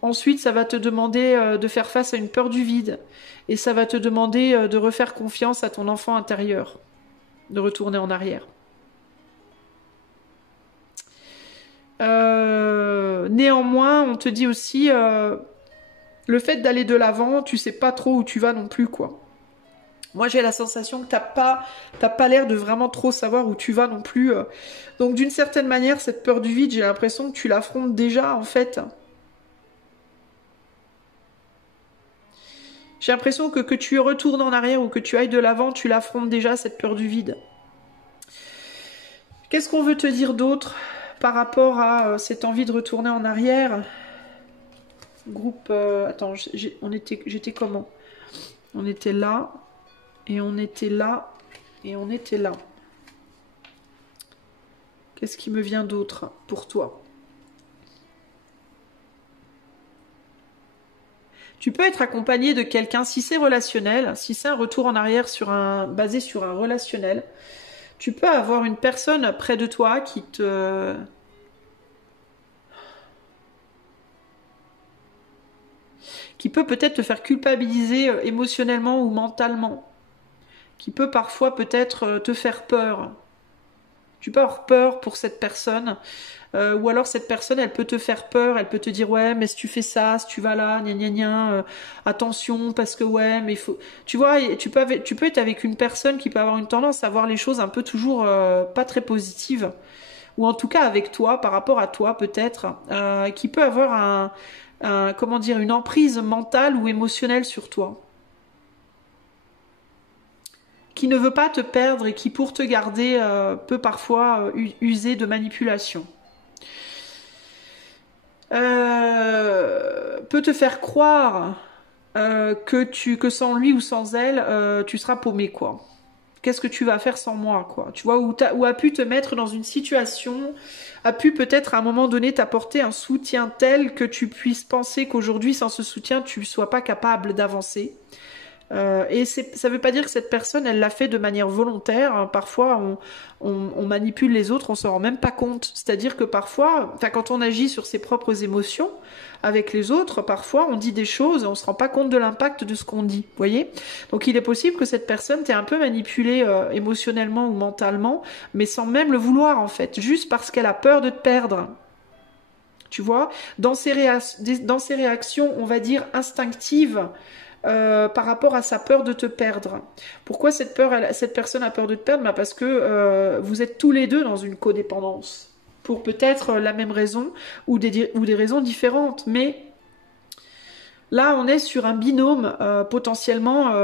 Ensuite, ça va te demander de faire face à une peur du vide. Et ça va te demander de refaire confiance à ton enfant intérieur. De retourner en arrière. Néanmoins, on te dit aussi le fait d'aller de l'avant, tu sais pas trop où tu vas non plus, quoi. Moi, j'ai la sensation que t'as pas l'air de vraiment trop savoir où tu vas non plus. Donc, d'une certaine manière, cette peur du vide, j'ai l'impression que tu l'affrontes déjà, en fait. J'ai l'impression que tu retournes en arrière ou que tu ailles de l'avant, tu l'affrontes déjà, cette peur du vide. Qu'est-ce qu'on veut te dire d'autre par rapport à cette envie de retourner en arrière? Groupe... attends, j'étais comment? On était là, et on était là, et on était là. Qu'est-ce qui me vient d'autre pour toi? Tu peux être accompagné de quelqu'un, si c'est relationnel, si c'est un retour en arrière basé sur un relationnel, Tu peux avoir une personne près de toi qui peut peut-être te faire culpabiliser émotionnellement ou mentalement, qui peut parfois peut-être te faire peur. Tu peux avoir peur pour cette personne, ou alors cette personne, elle peut te faire peur, elle peut te dire ouais, mais si tu fais ça, si tu vas là, gna gna gna, attention parce que ouais, mais il faut. Tu vois, tu peux être avec une personne qui peut avoir une tendance à voir les choses un peu toujours pas très positives, ou en tout cas avec toi, par rapport à toi peut-être, qui peut avoir comment dire, une emprise mentale ou émotionnelle sur toi, qui ne veut pas te perdre et qui, pour te garder, peut parfois user de manipulation. Peut te faire croire que sans lui ou sans elle, tu seras paumé, quoi. Qu'est-ce que tu vas faire sans moi, quoi. Tu vois, ou a pu te mettre dans une situation, a pu peut-être à un moment donné t'apporter un soutien tel que tu puisses penser qu'aujourd'hui, sans ce soutien, tu ne sois pas capable d'avancer. Et ça ne veut pas dire que cette personne, elle l'a fait de manière volontaire. Parfois, on manipule les autres, on se rend même pas compte. C'est-à-dire que parfois, quand on agit sur ses propres émotions avec les autres, parfois, on dit des choses et on se rend pas compte de l'impact de ce qu'on dit. Vous voyez? Donc, il est possible que cette personne t'ait un peu manipulé émotionnellement ou mentalement, mais sans même le vouloir, en fait. Juste parce qu'elle a peur de te perdre. Tu vois? Dans ses réactions, on va dire instinctives, par rapport à sa peur de te perdre. Pourquoi cette personne a peur de te perdre? Parce que vous êtes tous les deux dans une codépendance. Pour peut-être la même raison ou des raisons différentes. Mais là, on est sur un binôme potentiellement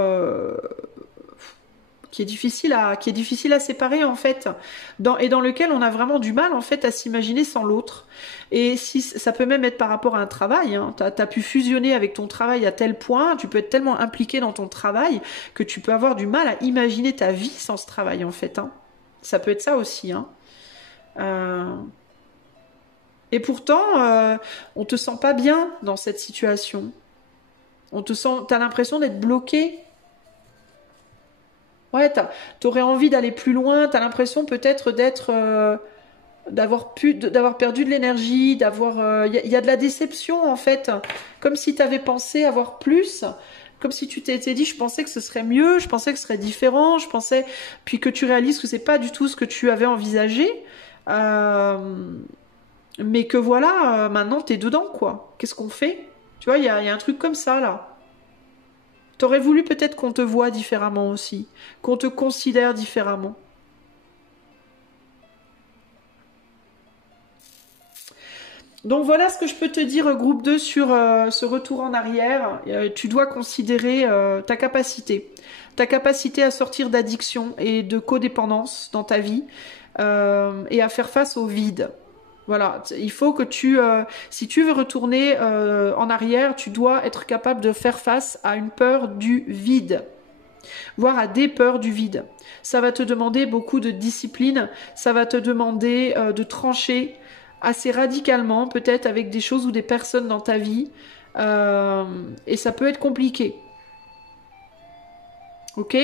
qui est difficile à séparer en fait, et dans lequel on a vraiment du mal en fait à s'imaginer sans l'autre. Et si ça peut même être par rapport à un travail, hein. T'as pu fusionner avec ton travail à tel point, tu peux être tellement impliqué dans ton travail que tu peux avoir du mal à imaginer ta vie sans ce travail en fait, hein. Ça peut être ça aussi, hein. Et pourtant, on te sent pas bien dans cette situation. T'as l'impression d'être bloqué. Ouais, t'aurais envie d'aller plus loin, t'as l'impression peut-être d'avoir perdu de l'énergie, il y a de la déception en fait, comme si t'avais pensé avoir plus, comme si tu t'étais dit je pensais que ce serait mieux, je pensais que ce serait différent, puis que tu réalises que c'est pas du tout ce que tu avais envisagé, mais que voilà, maintenant t'es dedans quoi. Qu'est-ce qu'on fait? Tu vois, il y a un truc comme ça là. T'aurais voulu peut-être qu'on te voie différemment aussi, qu'on te considère différemment. Donc voilà ce que je peux te dire, groupe 2, sur ce retour en arrière. Tu dois considérer ta capacité à sortir d'addiction et de codépendance dans ta vie et à faire face au vide. Voilà, il faut que si tu veux retourner en arrière, tu dois être capable de faire face à une peur du vide, voire à des peurs du vide. Ça va te demander beaucoup de discipline, ça va te demander de trancher assez radicalement, peut-être avec des choses ou des personnes dans ta vie, et ça peut être compliqué. Ok?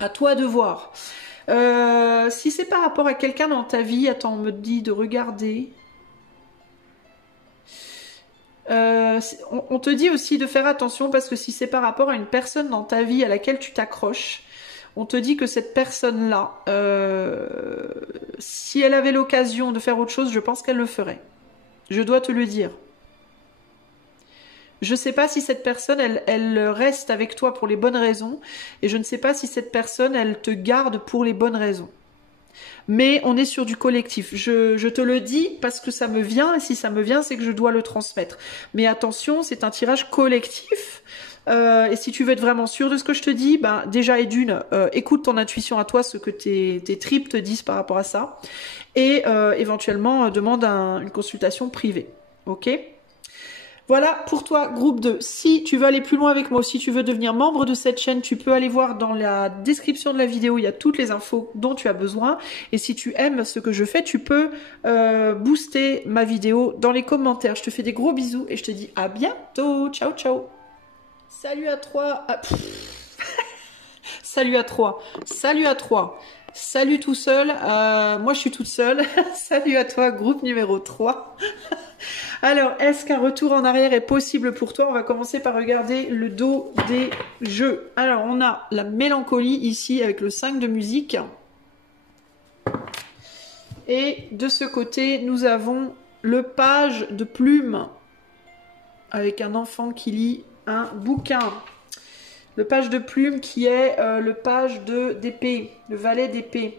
À toi de voir. Si c'est par rapport à quelqu'un dans ta vie, attends, on me dit de regarder. On te dit aussi de faire attention parce que si c'est par rapport à une personne dans ta vie à laquelle tu t'accroches, on te dit que cette personne-là, si elle avait l'occasion de faire autre chose, je pense qu'elle le ferait. Je dois te le dire. Je ne sais pas si cette personne, elle reste avec toi pour les bonnes raisons, et je ne sais pas si cette personne, elle te garde pour les bonnes raisons. Mais on est sur du collectif. Je te le dis parce que ça me vient, et si ça me vient, c'est que je dois le transmettre. Mais attention, c'est un tirage collectif. Et si tu veux être vraiment sûr de ce que je te dis, ben déjà et d'une, écoute ton intuition à toi, ce que tes tripes te disent par rapport à ça, et éventuellement demande une consultation privée. Ok ? Voilà pour toi, groupe 2. Si tu veux aller plus loin avec moi, si tu veux devenir membre de cette chaîne, tu peux aller voir dans la description de la vidéo, il y a toutes les infos dont tu as besoin. Et si tu aimes ce que je fais, tu peux booster ma vidéo dans les commentaires. Je te fais des gros bisous et je te dis à bientôt. Ciao, ciao. Salut à toi. Salut à toi. Salut à toi. Salut tout seul. Moi, je suis toute seule. Salut à toi, groupe numéro 3. Alors, est-ce qu'un retour en arrière est possible pour toi? On va commencer par regarder le dos des jeux. Alors, on a la mélancolie ici avec le 5 de musique. Et de ce côté, nous avons le page de plume avec un enfant qui lit un bouquin. Le page de plume qui est le page d'épée, le valet d'épée.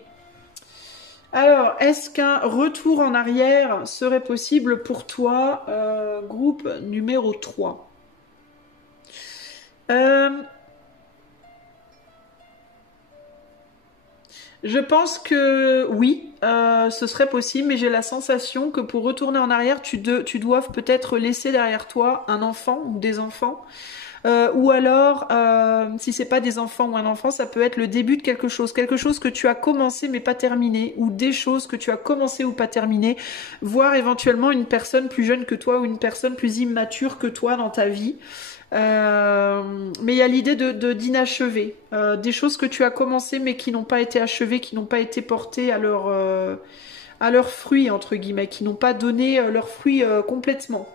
Alors, est-ce qu'un retour en arrière serait possible pour toi, groupe numéro 3? Je pense que oui, ce serait possible, mais j'ai la sensation que pour retourner en arrière, tu dois peut-être laisser derrière toi un enfant ou des enfants. Ou alors, si c'est pas des enfants ou un enfant, ça peut être le début de quelque chose que tu as commencé mais pas terminé, ou des choses que tu as commencé ou pas terminé, voire éventuellement une personne plus jeune que toi ou une personne plus immature que toi dans ta vie. Mais il y a l'idée d'inachevé, des choses que tu as commencé mais qui n'ont pas été achevées, qui n'ont pas été portées à leurs fruits entre guillemets, qui n'ont pas donné leurs fruits complètement.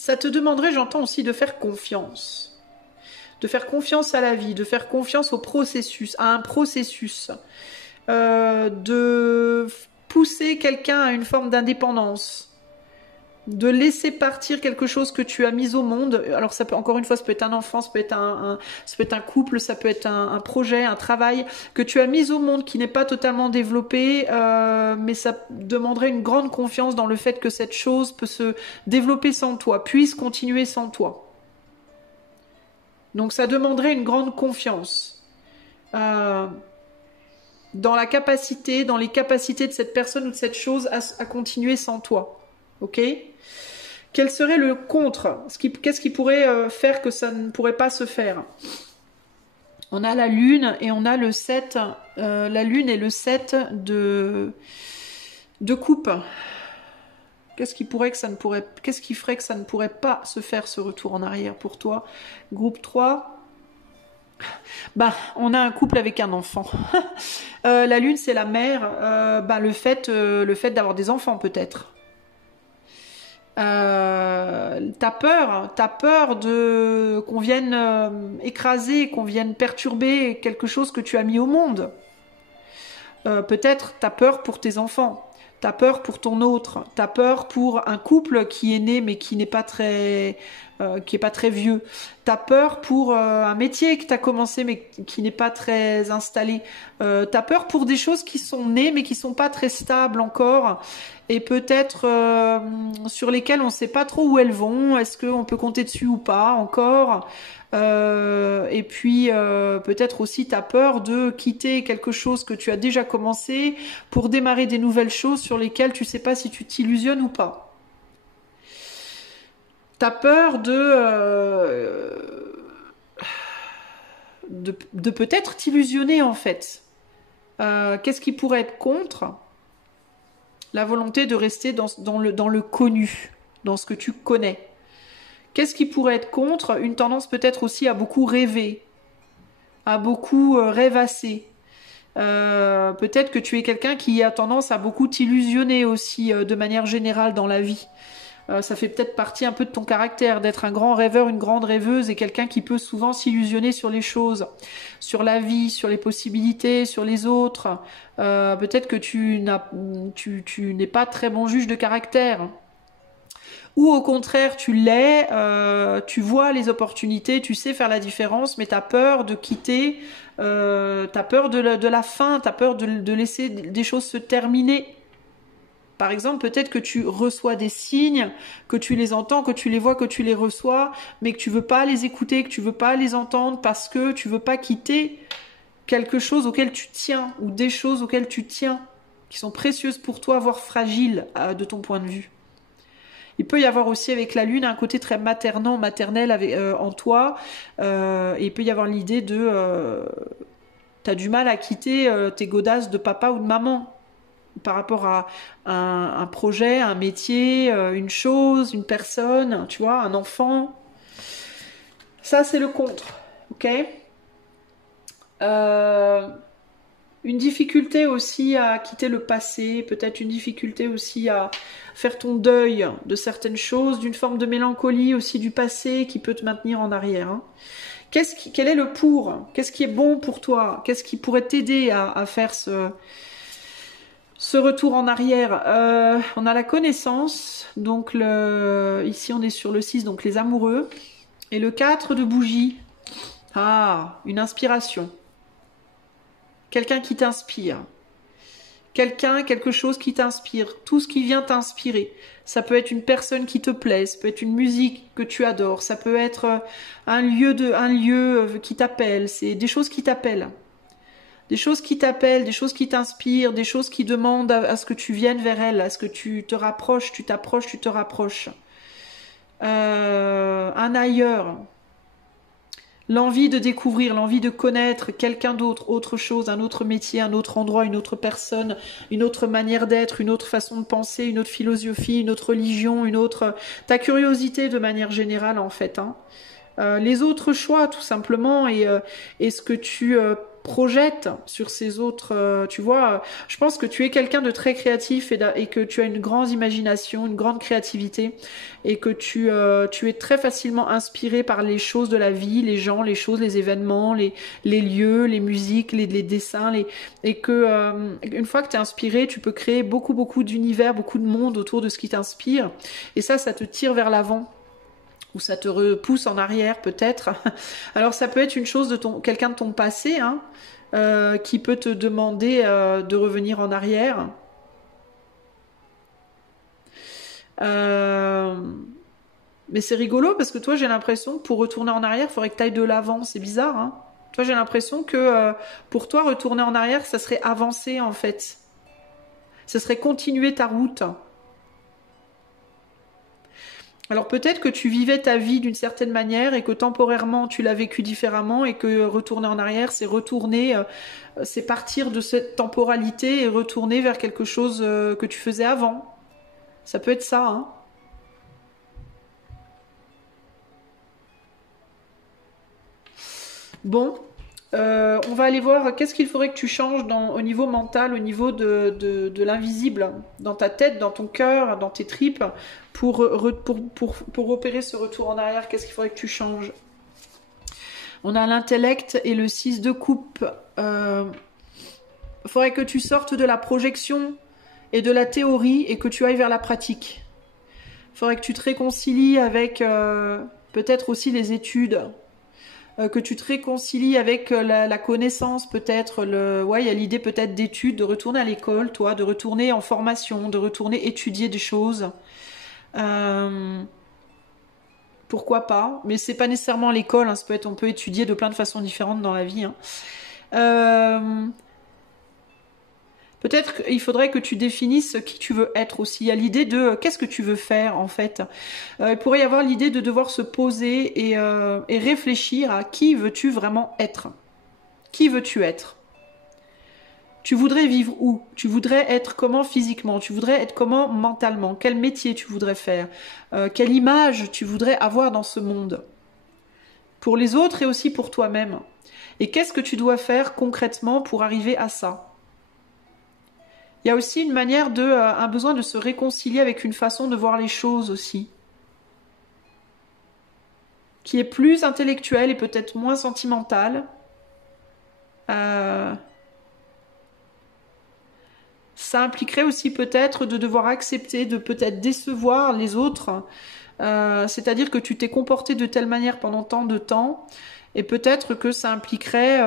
Ça te demanderait, j'entends aussi, de faire confiance. De faire confiance à la vie, de faire confiance au processus, à un processus. De pousser quelqu'un à une forme d'indépendance. De laisser partir quelque chose que tu as mis au monde. Alors ça peut, encore une fois, ça peut être un enfant, ça peut être ça peut être un couple, ça peut être un projet, un travail que tu as mis au monde qui n'est pas totalement développé, mais ça demanderait une grande confiance dans le fait que cette chose peut se développer sans toi, puisse continuer sans toi. Donc ça demanderait une grande confiance dans la capacité, dans les capacités de cette personne ou de cette chose à continuer sans toi. Ok ? Quel serait le contre? Qu'est-ce qui pourrait faire que ça ne pourrait pas se faire? On a la lune et on a le 7. La lune et le 7 de coupe. Qu'est-ce qui ferait que ça ne pourrait pas se faire, ce retour en arrière pour toi? Groupe 3. Bah, on a un couple avec un enfant. La lune, c'est la mère. Le fait d'avoir des enfants, peut-être. T'as peur qu'on vienne écraser, qu'on vienne perturber quelque chose que tu as mis au monde. Peut-être t'as peur pour tes enfants, t'as peur pour ton autre, t'as peur pour un couple qui est né mais qui n'est pas très vieux. T'as peur pour un métier que t'as commencé mais qui n'est pas très installé. T'as peur pour des choses qui sont nées mais qui sont pas très stables encore. Et peut-être sur lesquelles on ne sait pas trop où elles vont, est-ce qu'on peut compter dessus ou pas encore. Et puis peut-être aussi tu as peur de quitter quelque chose que tu as déjà commencé pour démarrer des nouvelles choses sur lesquelles tu ne sais pas si tu t'illusionnes ou pas. Tu as peur de peut-être t'illusionner en fait. Qu'est-ce qui pourrait être contre ? La volonté de rester dans le connu, dans ce que tu connais. Qu'est-ce qui pourrait être contre? Une tendance peut-être aussi à beaucoup rêver, à beaucoup rêvasser. Peut-être que tu es quelqu'un qui a tendance à beaucoup t'illusionner aussi de manière générale dans la vie. Ça fait peut-être partie un peu de ton caractère, d'être un grand rêveur, une grande rêveuse et quelqu'un qui peut souvent s'illusionner sur les choses, sur la vie, sur les possibilités, sur les autres. Peut-être que tu n'es pas très bon juge de caractère. Ou au contraire, tu l'es, tu vois les opportunités, tu sais faire la différence, mais tu as peur de quitter, tu as peur de la fin, tu as peur de laisser des choses se terminer. Par exemple, peut-être que tu reçois des signes, que tu les entends, que tu les vois, que tu les reçois, mais que tu veux pas les écouter, que tu veux pas les entendre parce que tu veux pas quitter quelque chose auquel tu tiens ou des choses auxquelles tu tiens, qui sont précieuses pour toi, voire fragiles de ton point de vue. Il peut y avoir aussi avec la lune un côté très maternel en toi, et il peut y avoir l'idée de t'as du mal à quitter tes godasses de papa ou de maman. par rapport à un projet, un métier, une chose, une personne, tu vois, un enfant. Ça, c'est le contre, ok? Une difficulté aussi à quitter le passé, peut-être une difficulté aussi à faire ton deuil de certaines choses, d'une forme de mélancolie aussi du passé qui peut te maintenir en arrière. Hein. Quel est le pour? Qu'est-ce qui est bon pour toi? Qu'est-ce qui pourrait t'aider à faire ce retour en arrière? On a la connaissance, donc ici on est sur le 6, donc les amoureux, et le 4 de bougie. Ah, une inspiration. Quelqu'un qui t'inspire. Quelque chose qui t'inspire. Tout ce qui vient t'inspirer. Ça peut être une personne qui te plaît, ça peut être une musique que tu adores, ça peut être un lieu qui t'appelle. C'est des choses qui t'appellent. Des choses qui t'appellent, des choses qui t'inspirent, des choses qui demandent à ce que tu viennes vers elles, à ce que tu te rapproches, tu t'approches, tu te rapproches. Un ailleurs. L'envie de découvrir, l'envie de connaître quelqu'un d'autre, autre chose, un autre métier, un autre endroit, une autre personne, une autre manière d'être, une autre façon de penser, une autre philosophie, une autre religion, ta curiosité de manière générale en fait. Hein. Les autres choix tout simplement et ce que tu projettes sur ces autres, tu vois, je pense que tu es quelqu'un de très créatif et que tu as une grande imagination, une grande créativité et que tu es très facilement inspiré par les choses de la vie, les gens, les choses, les événements, les lieux, les musiques, les dessins, et que une fois que tu es inspiré, tu peux créer beaucoup d'univers, beaucoup de monde autour de ce qui t'inspire et ça te tire vers l'avant. Ou ça te repousse en arrière peut-être. Alors ça peut être une chose de quelqu'un de ton passé hein, qui peut te demander de revenir en arrière. Mais c'est rigolo parce que toi j'ai l'impression que pour retourner en arrière, il faudrait que tu ailles de l'avant. C'est bizarre. Hein. Toi j'ai l'impression que pour toi retourner en arrière, ça serait avancer en fait. Ça serait continuer ta route. Alors peut-être que tu vivais ta vie d'une certaine manière et que temporairement tu l'as vécu différemment et que retourner en arrière, c'est c'est partir de cette temporalité et retourner vers quelque chose que tu faisais avant. Ça peut être ça, hein. Bon, on va aller voir qu'est-ce qu'il faudrait que tu changes au niveau mental, au niveau de l'invisible, dans ta tête, dans ton cœur, dans tes tripes, pour opérer ce retour en arrière. Qu'est-ce qu'il faudrait que tu changes? On a l'intellect et le 6 de coupe. Il faudrait que tu sortes de la projection et de la théorie et que tu ailles vers la pratique. Il faudrait que tu te réconcilies avec peut-être aussi les études. Que tu te réconcilies avec la connaissance peut-être, il y a l'idée peut-être d'études, de retourner à l'école, toi, de retourner en formation, de retourner étudier des choses. Pourquoi pas? Mais c'est pas nécessairement l'école, hein, on peut étudier de plein de façons différentes dans la vie. Hein. Peut-être qu'il faudrait que tu définisses qui tu veux être aussi. Il y a l'idée de qu'est-ce que tu veux faire en fait. Il pourrait y avoir l'idée de devoir se poser et réfléchir à qui veux-tu vraiment être. Qui veux-tu être? Tu voudrais vivre où? Tu voudrais être comment physiquement? Tu voudrais être comment mentalement? Quel métier tu voudrais faire? Quelle image tu voudrais avoir dans ce monde? Pour les autres et aussi pour toi-même. Et qu'est-ce que tu dois faire concrètement pour arriver à ça? Il y a aussi une manière un besoin de se réconcilier avec une façon de voir les choses aussi. Qui est plus intellectuelle et peut-être moins sentimentale. Ça impliquerait aussi peut-être de devoir accepter, de peut-être décevoir les autres. C'est-à-dire que tu t'es comporté de telle manière pendant tant de temps. Et peut-être que ça impliquerait,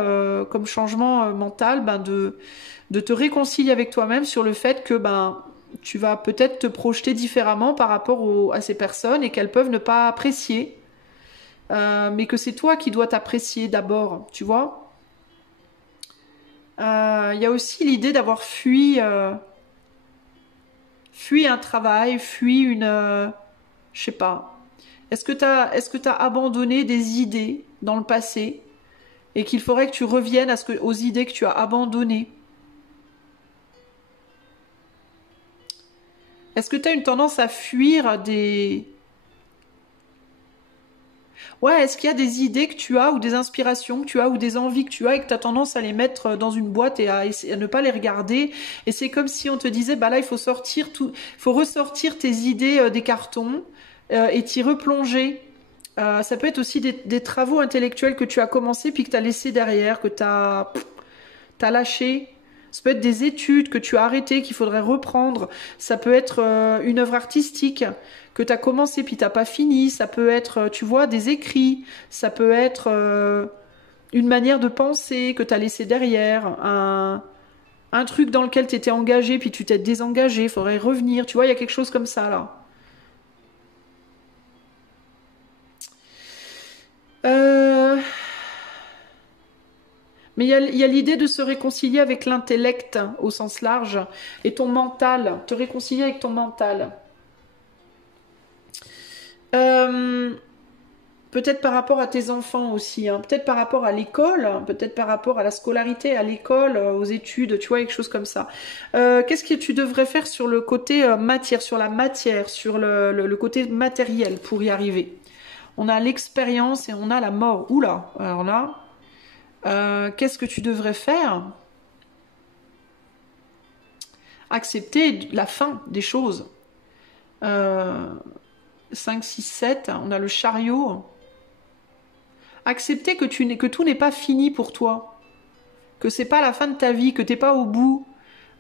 comme changement mental, de te réconcilier avec toi-même sur le fait que tu vas peut-être te projeter différemment par rapport à ces personnes et qu'elles peuvent ne pas apprécier. Mais que c'est toi qui dois t'apprécier d'abord, tu vois. Il y a aussi l'idée d'avoir fui un travail, fui je sais pas. Est-ce que t'as abandonné des idées dans le passé et qu'il faudrait que tu reviennes aux idées que tu as abandonnées? Est-ce que tu as une tendance à fuir des... Ouais, est-ce qu'il y a des idées que tu as ou des inspirations que tu as ou des envies que tu as et que tu as tendance à les mettre dans une boîte et à ne pas les regarder et c'est comme si on te disait bah là il faut sortir tout, il faut ressortir tes idées des cartons et t'y replonger. Ça peut être aussi des travaux intellectuels que tu as commencé puis que tu as laissé derrière, que t'as lâché. Ça peut être des études que tu as arrêtées, qu'il faudrait reprendre. Ça peut être une œuvre artistique que tu as commencé puis t'as pas fini. Ça peut être, tu vois, des écrits. Ça peut être une manière de penser que tu as laissé derrière. Un truc dans lequel tu étais engagé puis tu t'es désengagé. Il faudrait revenir. Tu vois, il y a quelque chose comme ça là. Euh, Mais il y a l'idée de se réconcilier avec l'intellect au sens large et ton mental, te réconcilier avec ton mental. Euh, Peut-être par rapport à tes enfants aussi, hein. Peut-être par rapport à l'école, hein. Peut-être par rapport à la scolarité, à l'école, aux études, tu vois, quelque chose comme ça. Qu'est-ce que tu devrais faire sur le côté matière, sur la matière, sur le côté matériel pour y arriver? On a l'expérience et on a la mort. Oula, alors là, qu'est-ce que tu devrais faire? Accepter la fin des choses. Euh, 5, 6, 7, on a le chariot. Accepter que tout n'est pas fini pour toi. Que c'est pas la fin de ta vie, que t'es pas au bout.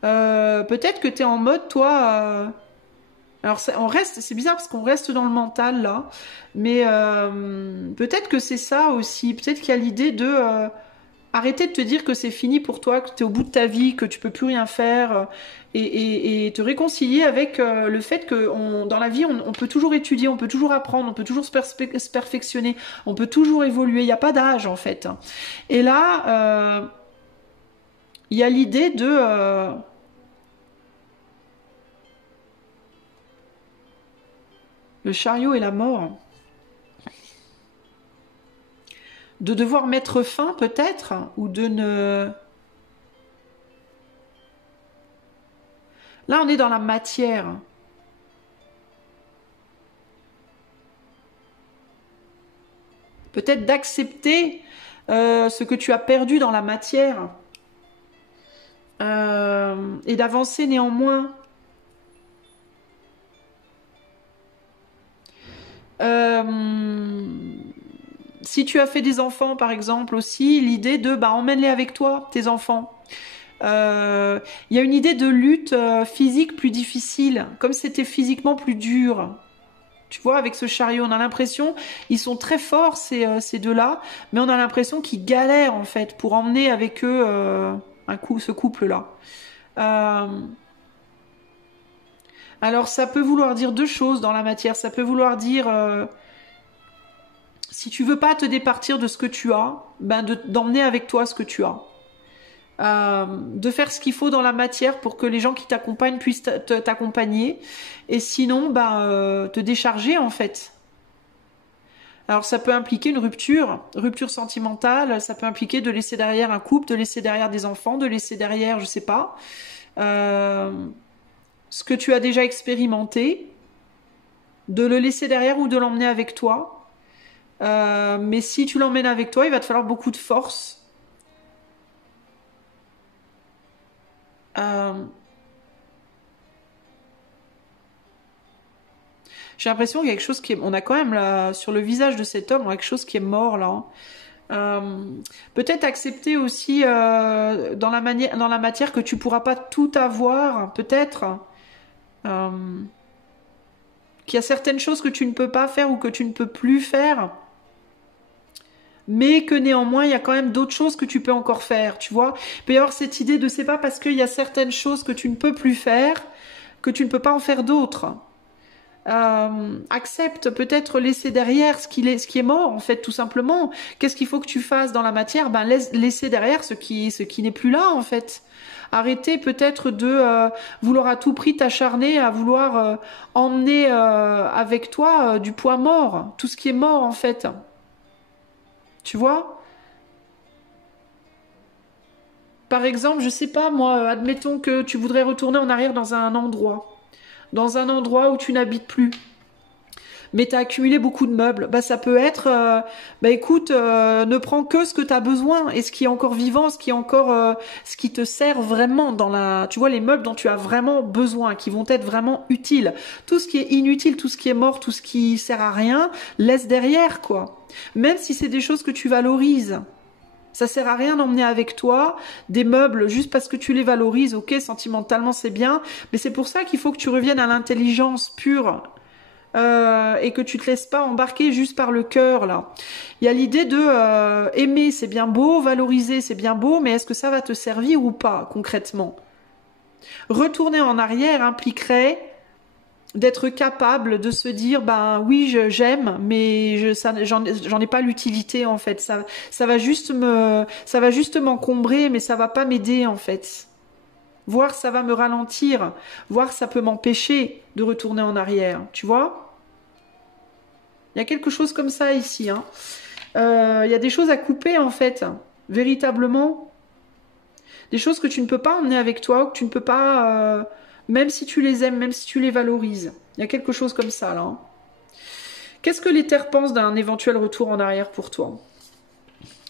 Peut-être que t'es en mode, toi. Alors on reste, c'est bizarre parce qu'on reste dans le mental là, mais peut-être que c'est ça aussi. Peut-être qu'il y a l'idée de arrêter de te dire que c'est fini pour toi, que tu es au bout de ta vie, que tu peux plus rien faire, et te réconcilier avec le fait que dans la vie, on peut toujours étudier, on peut toujours apprendre, on peut toujours se perfectionner, on peut toujours évoluer. Il n'y a pas d'âge en fait. Et là, il y a l'idée de le chariot et la mort, de devoir mettre fin peut-être, ou de ne... Là, on est dans la matière. Peut-être d'accepter ce que tu as perdu dans la matière et d'avancer néanmoins. Euh, Si tu as fait des enfants, par exemple, aussi, l'idée de bah, emmène-les avec toi, tes enfants. Il y a une idée de lutte physique plus difficile, comme c'était physiquement plus dur. Tu vois, avec ce chariot, on a l'impression, ils sont très forts, ces deux-là, mais on a l'impression qu'ils galèrent, en fait, pour emmener avec eux ce couple-là. Euh, alors, ça peut vouloir dire deux choses dans la matière. Ça peut vouloir dire, si tu veux pas te départir de ce que tu as, ben d'emmener avec toi ce que tu as. De faire ce qu'il faut dans la matière pour que les gens qui t'accompagnent puissent t'accompagner. Et sinon, ben, te décharger, en fait. Alors ça peut impliquer une rupture sentimentale, ça peut impliquer de laisser derrière un couple, de laisser derrière des enfants, de laisser derrière, je sais pas, euh, ce que tu as déjà expérimenté, de le laisser derrière ou de l'emmener avec toi. Mais si tu l'emmènes avec toi, il va te falloir beaucoup de force. Euh, j'ai l'impression qu'il y a quelque chose qui est... On a quand même là, sur le visage de cet homme, on a quelque chose qui est mort là, hein. Peut-être accepter aussi dans la matière que tu pourras pas tout avoir, peut-être. Euh, qu'il y a certaines choses que tu ne peux pas faire ou que tu ne peux plus faire, mais que néanmoins il y a quand même d'autres choses que tu peux encore faire, tu vois. Il peut y avoir cette idée de c'est pas parce qu'il y a certaines choses que tu ne peux plus faire que tu ne peux pas en faire d'autres. Accepte peut-être laisser derrière ce qui est mort en fait tout simplement. Qu'est-ce qu'il faut que tu fasses dans la matière? Ben laisser derrière ce qui n'est plus là en fait. Arrêter peut-être de vouloir à tout prix t'acharner à vouloir emmener avec toi du poids mort, tout ce qui est mort en fait. Tu vois? Par exemple, je sais pas moi, admettons que tu voudrais retourner en arrière dans un endroit. dans un endroit où tu n'habites plus. Mais tu as accumulé beaucoup de meubles. Bah, ça peut être, écoute, ne prends que ce que tu as besoin et ce qui est encore vivant, ce qui est encore, ce qui te sert vraiment dans la, tu vois, les meubles dont tu as vraiment besoin, qui vont être vraiment utiles. Tout ce qui est inutile, tout ce qui est mort, tout ce qui sert à rien, laisse derrière, quoi. Même si c'est des choses que tu valorises. Ça sert à rien d'emmener avec toi des meubles juste parce que tu les valorises. Ok, sentimentalement c'est bien, mais c'est pour ça qu'il faut que tu reviennes à l'intelligence pure. Et que tu te laisses pas embarquer juste par le cœur là. Il y a l'idée de aimer, c'est bien beau, valoriser, c'est bien beau, mais est-ce que ça va te servir ou pas concrètement? Retourner en arrière impliquerait d'être capable de se dire ben oui j'aime, mais j'en ai pas l'utilité en fait. Ça va juste m'encombrer, mais ça va pas m'aider en fait. Voire ça va me ralentir, voire ça peut m'empêcher de retourner en arrière, tu vois? Il y a quelque chose comme ça ici. Hein. Il y a des choses à couper en fait, véritablement. Des choses que tu ne peux pas emmener avec toi, ou que tu ne peux pas, même si tu les aimes, même si tu les valorises. Il y a quelque chose comme ça là. Hein. Qu'est-ce que l'éther pense d'un éventuel retour en arrière pour toi?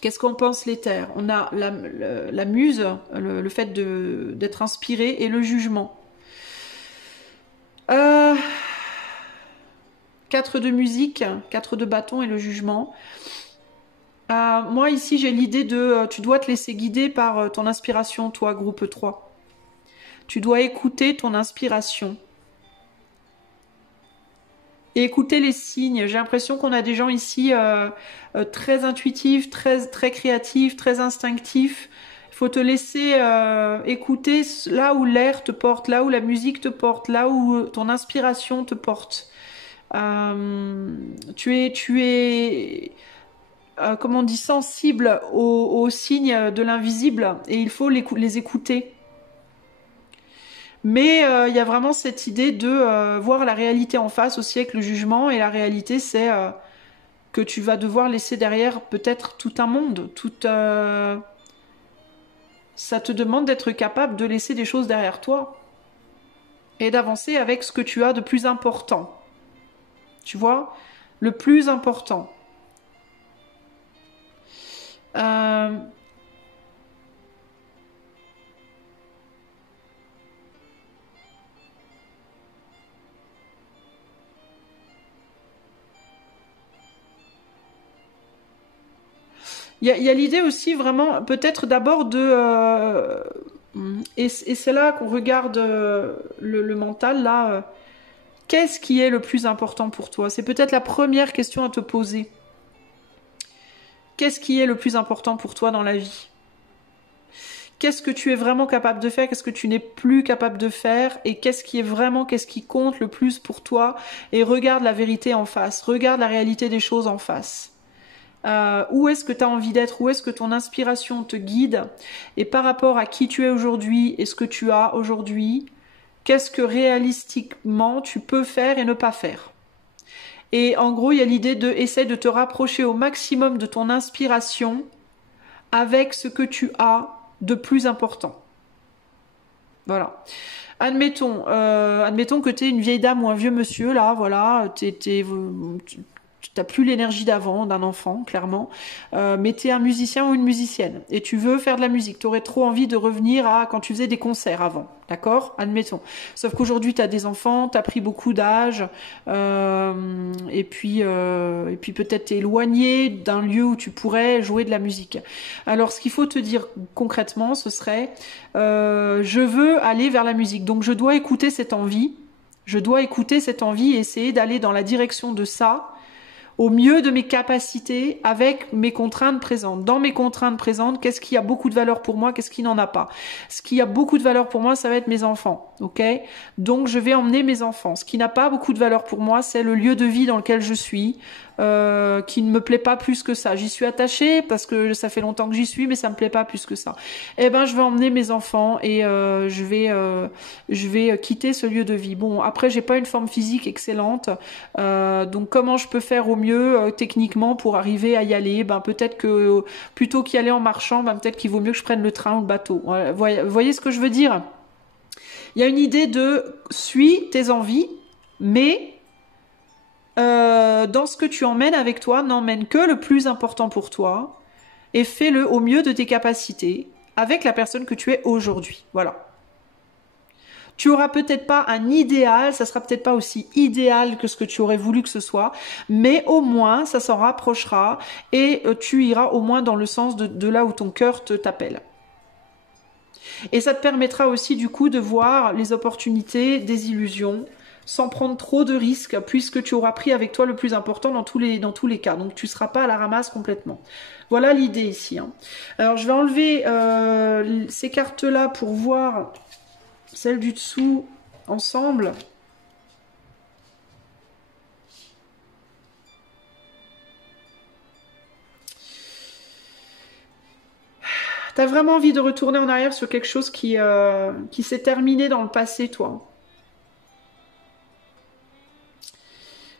Qu'est-ce qu'on pense l'éther? On a la muse, le fait d'être inspiré et le jugement. 4 de musique, 4 de bâton et le jugement. Moi ici j'ai l'idée de tu dois te laisser guider par ton inspiration, toi, groupe 3. Tu dois écouter ton inspiration. Et écouter les signes. J'ai l'impression qu'on a des gens ici très intuitifs, très créatifs, très instinctifs. Il faut te laisser écouter là où l'air te porte, là où la musique te porte, là où ton inspiration te porte. Tu es comment on dit, sensible aux signes de l'invisible et il faut les écouter. Mais il y a vraiment cette idée de voir la réalité en face aussi avec le jugement. Et la réalité, c'est que tu vas devoir laisser derrière peut-être tout un monde. Ça te demande d'être capable de laisser des choses derrière toi. Et d'avancer avec ce que tu as de plus important. Tu vois? Le plus important. Il y a l'idée aussi vraiment, peut-être d'abord de... et c'est là qu'on regarde le mental, là. Qu'est-ce qui est le plus important pour toi? C'est peut-être la première question à te poser. Qu'est-ce qui est le plus important pour toi dans la vie? Qu'est-ce que tu es vraiment capable de faire? Qu'est-ce que tu n'es plus capable de faire? Et qu'est-ce qui compte le plus pour toi? Et regarde la vérité en face. Regarde la réalité des choses en face. Où est-ce que tu as envie d'être, où est-ce que ton inspiration te guide, et par rapport à qui tu es aujourd'hui et ce que tu as aujourd'hui, qu'est-ce que réalistiquement tu peux faire et ne pas faire. Et en gros, il y a l'idée de essayer de te rapprocher au maximum de ton inspiration avec ce que tu as de plus important. Voilà. Admettons que tu es une vieille dame ou un vieux monsieur, là, voilà, t'as plus l'énergie d'avant, d'un enfant, clairement, mais t'es un musicien ou une musicienne, et tu veux faire de la musique, t'aurais trop envie de revenir à quand tu faisais des concerts avant, d'accord? Admettons. Sauf qu'aujourd'hui, t'as des enfants, t'as pris beaucoup d'âge, et puis peut-être t'es éloigné d'un lieu où tu pourrais jouer de la musique. Alors, ce qu'il faut te dire concrètement, ce serait, je veux aller vers la musique, donc je dois écouter cette envie, et essayer d'aller dans la direction de ça, au mieux de mes capacités avec mes contraintes présentes. Dans mes contraintes présentes, qu'est-ce qui a beaucoup de valeur pour moi, qu'est-ce qui n'en a pas? Ce qui a beaucoup de valeur pour moi, ça va être mes enfants, ok? Donc je vais emmener mes enfants. Ce qui n'a pas beaucoup de valeur pour moi, c'est le lieu de vie dans lequel je suis, qui ne me plaît pas plus que ça. J'y suis attachée parce que ça fait longtemps que j'y suis, mais ça me plaît pas plus que ça. Eh ben, je vais emmener mes enfants et je vais quitter ce lieu de vie. Bon, après, j'ai pas une forme physique excellente, donc comment je peux faire au mieux techniquement pour arriver à y aller? Ben peut-être que plutôt qu'y aller en marchant, ben peut-être qu'il vaut mieux que je prenne le train ou le bateau. Vous voyez ce que je veux dire? Il y a une idée de suis tes envies, mais dans ce que tu emmènes avec toi, n'emmène que le plus important pour toi et fais-le au mieux de tes capacités avec la personne que tu es aujourd'hui. Voilà. Tu auras peut-être pas un idéal, ça sera peut-être pas aussi idéal que ce que tu aurais voulu que ce soit, mais au moins ça s'en rapprochera et tu iras au moins dans le sens de là où ton cœur t'appelle. Et ça te permettra aussi du coup de voir les opportunités, des illusions, sans prendre trop de risques, puisque tu auras pris avec toi le plus important dans tous les cas. Donc tu ne seras pas à la ramasse complètement. Voilà l'idée ici. Hein. Alors je vais enlever ces cartes-là pour voir celles du dessous ensemble. T'as vraiment envie de retourner en arrière sur quelque chose qui s'est terminé dans le passé, toi.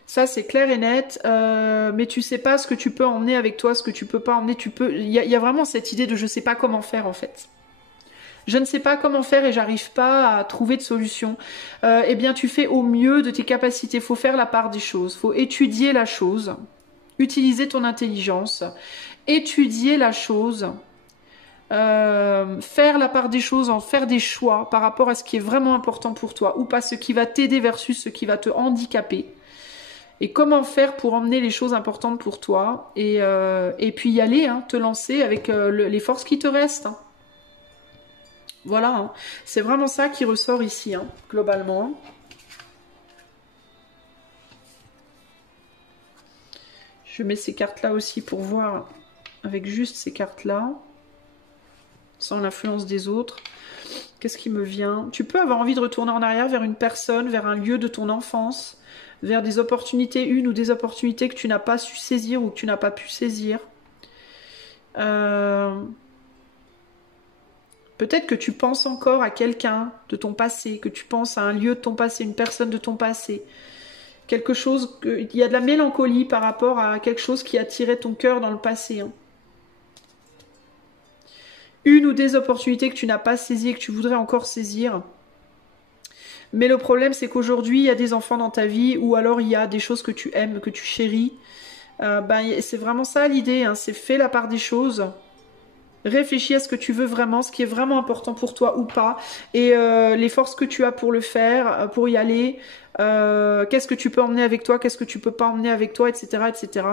Ça, c'est clair et net, mais tu sais pas ce que tu peux emmener avec toi, ce que tu peux pas emmener. Il y a vraiment cette idée de je sais pas comment faire, en fait. Je ne sais pas comment faire et j'arrive pas à trouver de solution. Eh bien, tu fais au mieux de tes capacités. Faut faire la part des choses. Faut étudier la chose. Utiliser ton intelligence. Étudier la chose. Faire la part des choses, en faire des choix par rapport à ce qui est vraiment important pour toi ou pas, ce qui va t'aider versus ce qui va te handicaper. Et comment faire pour emmener les choses importantes pour toi et puis y aller, hein, te lancer avec les forces qui te restent. Hein. Voilà, hein. C'est vraiment ça qui ressort ici, hein, globalement. Je mets ces cartes-là aussi pour voir avec juste ces cartes-là, sans l'influence des autres. Qu'est-ce qui me vient? Tu peux avoir envie de retourner en arrière vers une personne, vers un lieu de ton enfance, vers des opportunités, une ou des opportunités que tu n'as pas su saisir ou que tu n'as pas pu saisir. Peut-être que tu penses encore à quelqu'un de ton passé, que tu penses à un lieu de ton passé, une personne de ton passé. Quelque chose, il y a de la mélancolie par rapport à quelque chose qui attirait ton cœur dans le passé. Hein. Une ou des opportunités que tu n'as pas saisies et que tu voudrais encore saisir. Mais le problème, c'est qu'aujourd'hui, il y a des enfants dans ta vie ou alors il y a des choses que tu aimes, que tu chéris. C'est vraiment ça l'idée, hein, c'est fais la part des choses. Réfléchis à ce que tu veux vraiment, ce qui est vraiment important pour toi ou pas, et les forces que tu as pour le faire, pour y aller, qu'est-ce que tu peux emmener avec toi, qu'est-ce que tu peux pas emmener avec toi, etc. etc.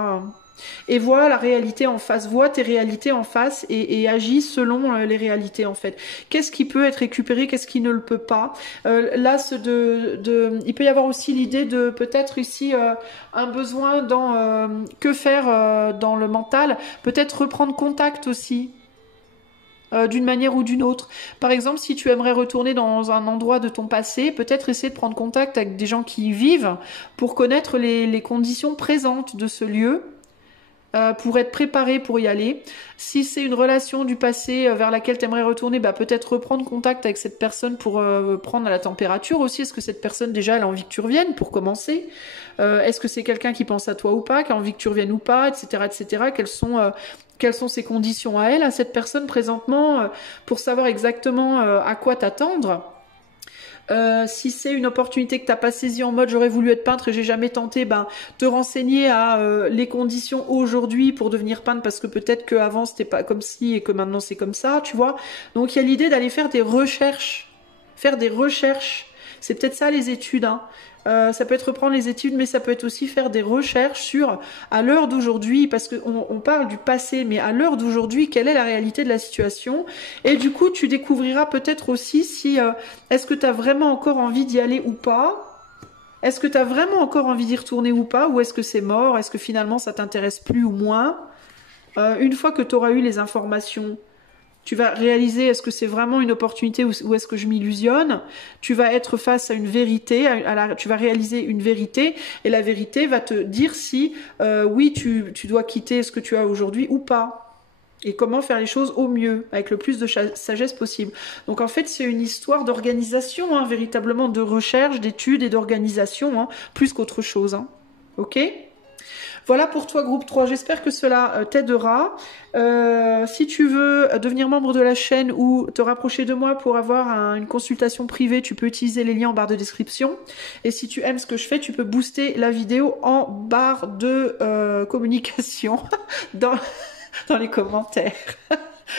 Et vois la réalité en face, vois tes réalités en face et agis selon les réalités en fait. Qu'est-ce qui peut être récupéré, qu'est-ce qui ne le peut pas. Là, il peut y avoir aussi l'idée de peut-être ici un besoin dans que faire dans le mental, peut-être reprendre contact aussi. D'une manière ou d'une autre. Par exemple, si tu aimerais retourner dans un endroit de ton passé, peut-être essayer de prendre contact avec des gens qui y vivent pour connaître les conditions présentes de ce lieu, pour être préparé pour y aller. Si c'est une relation du passé vers laquelle tu aimerais retourner, peut-être reprendre contact avec cette personne pour prendre la température aussi. Est-ce que cette personne déjà elle a envie que tu reviennes pour commencer? Est-ce que c'est quelqu'un qui pense à toi ou pas, qui a envie que tu reviennes ou pas, etc. etc. Quelles sont ses conditions à elle, à cette personne présentement, pour savoir exactement à quoi t'attendre. Si c'est une opportunité que tu n'as pas saisie en mode j'aurais voulu être peintre et j'ai jamais tenté, te renseigner à les conditions aujourd'hui pour devenir peintre parce que peut-être qu'avant c'était pas comme ci et que maintenant c'est comme ça, tu vois. Donc il y a l'idée d'aller faire des recherches. C'est peut-être ça les études, hein. Ça peut être reprendre les études, mais ça peut être aussi faire des recherches sur, à l'heure d'aujourd'hui, parce qu'on parle du passé, mais à l'heure d'aujourd'hui, quelle est la réalité de la situation? Et du coup, tu découvriras peut-être aussi si, est-ce que tu as vraiment encore envie d'y aller ou pas? Est-ce que tu as vraiment encore envie d'y retourner ou pas? Ou est-ce que c'est mort? Est-ce que finalement ça t'intéresse plus ou moins? Une fois que tu auras eu les informations, tu vas réaliser est-ce que c'est vraiment une opportunité ou est-ce que je m'illusionne. Tu vas être face à une vérité, tu vas réaliser une vérité et la vérité va te dire si oui tu dois quitter ce que tu as aujourd'hui ou pas. Et comment faire les choses au mieux, avec le plus de sagesse possible. Donc en fait c'est une histoire d'organisation, hein, véritablement de recherche, d'études et d'organisation, hein, plus qu'autre chose. Hein. Ok ? Voilà pour toi, groupe 3. J'espère que cela t'aidera. Si tu veux devenir membre de la chaîne ou te rapprocher de moi pour avoir une consultation privée, tu peux utiliser les liens en barre de description. Et si tu aimes ce que je fais, tu peux booster la vidéo en barre de communication dans les commentaires.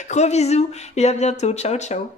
Gros bisous et à bientôt. Ciao, ciao.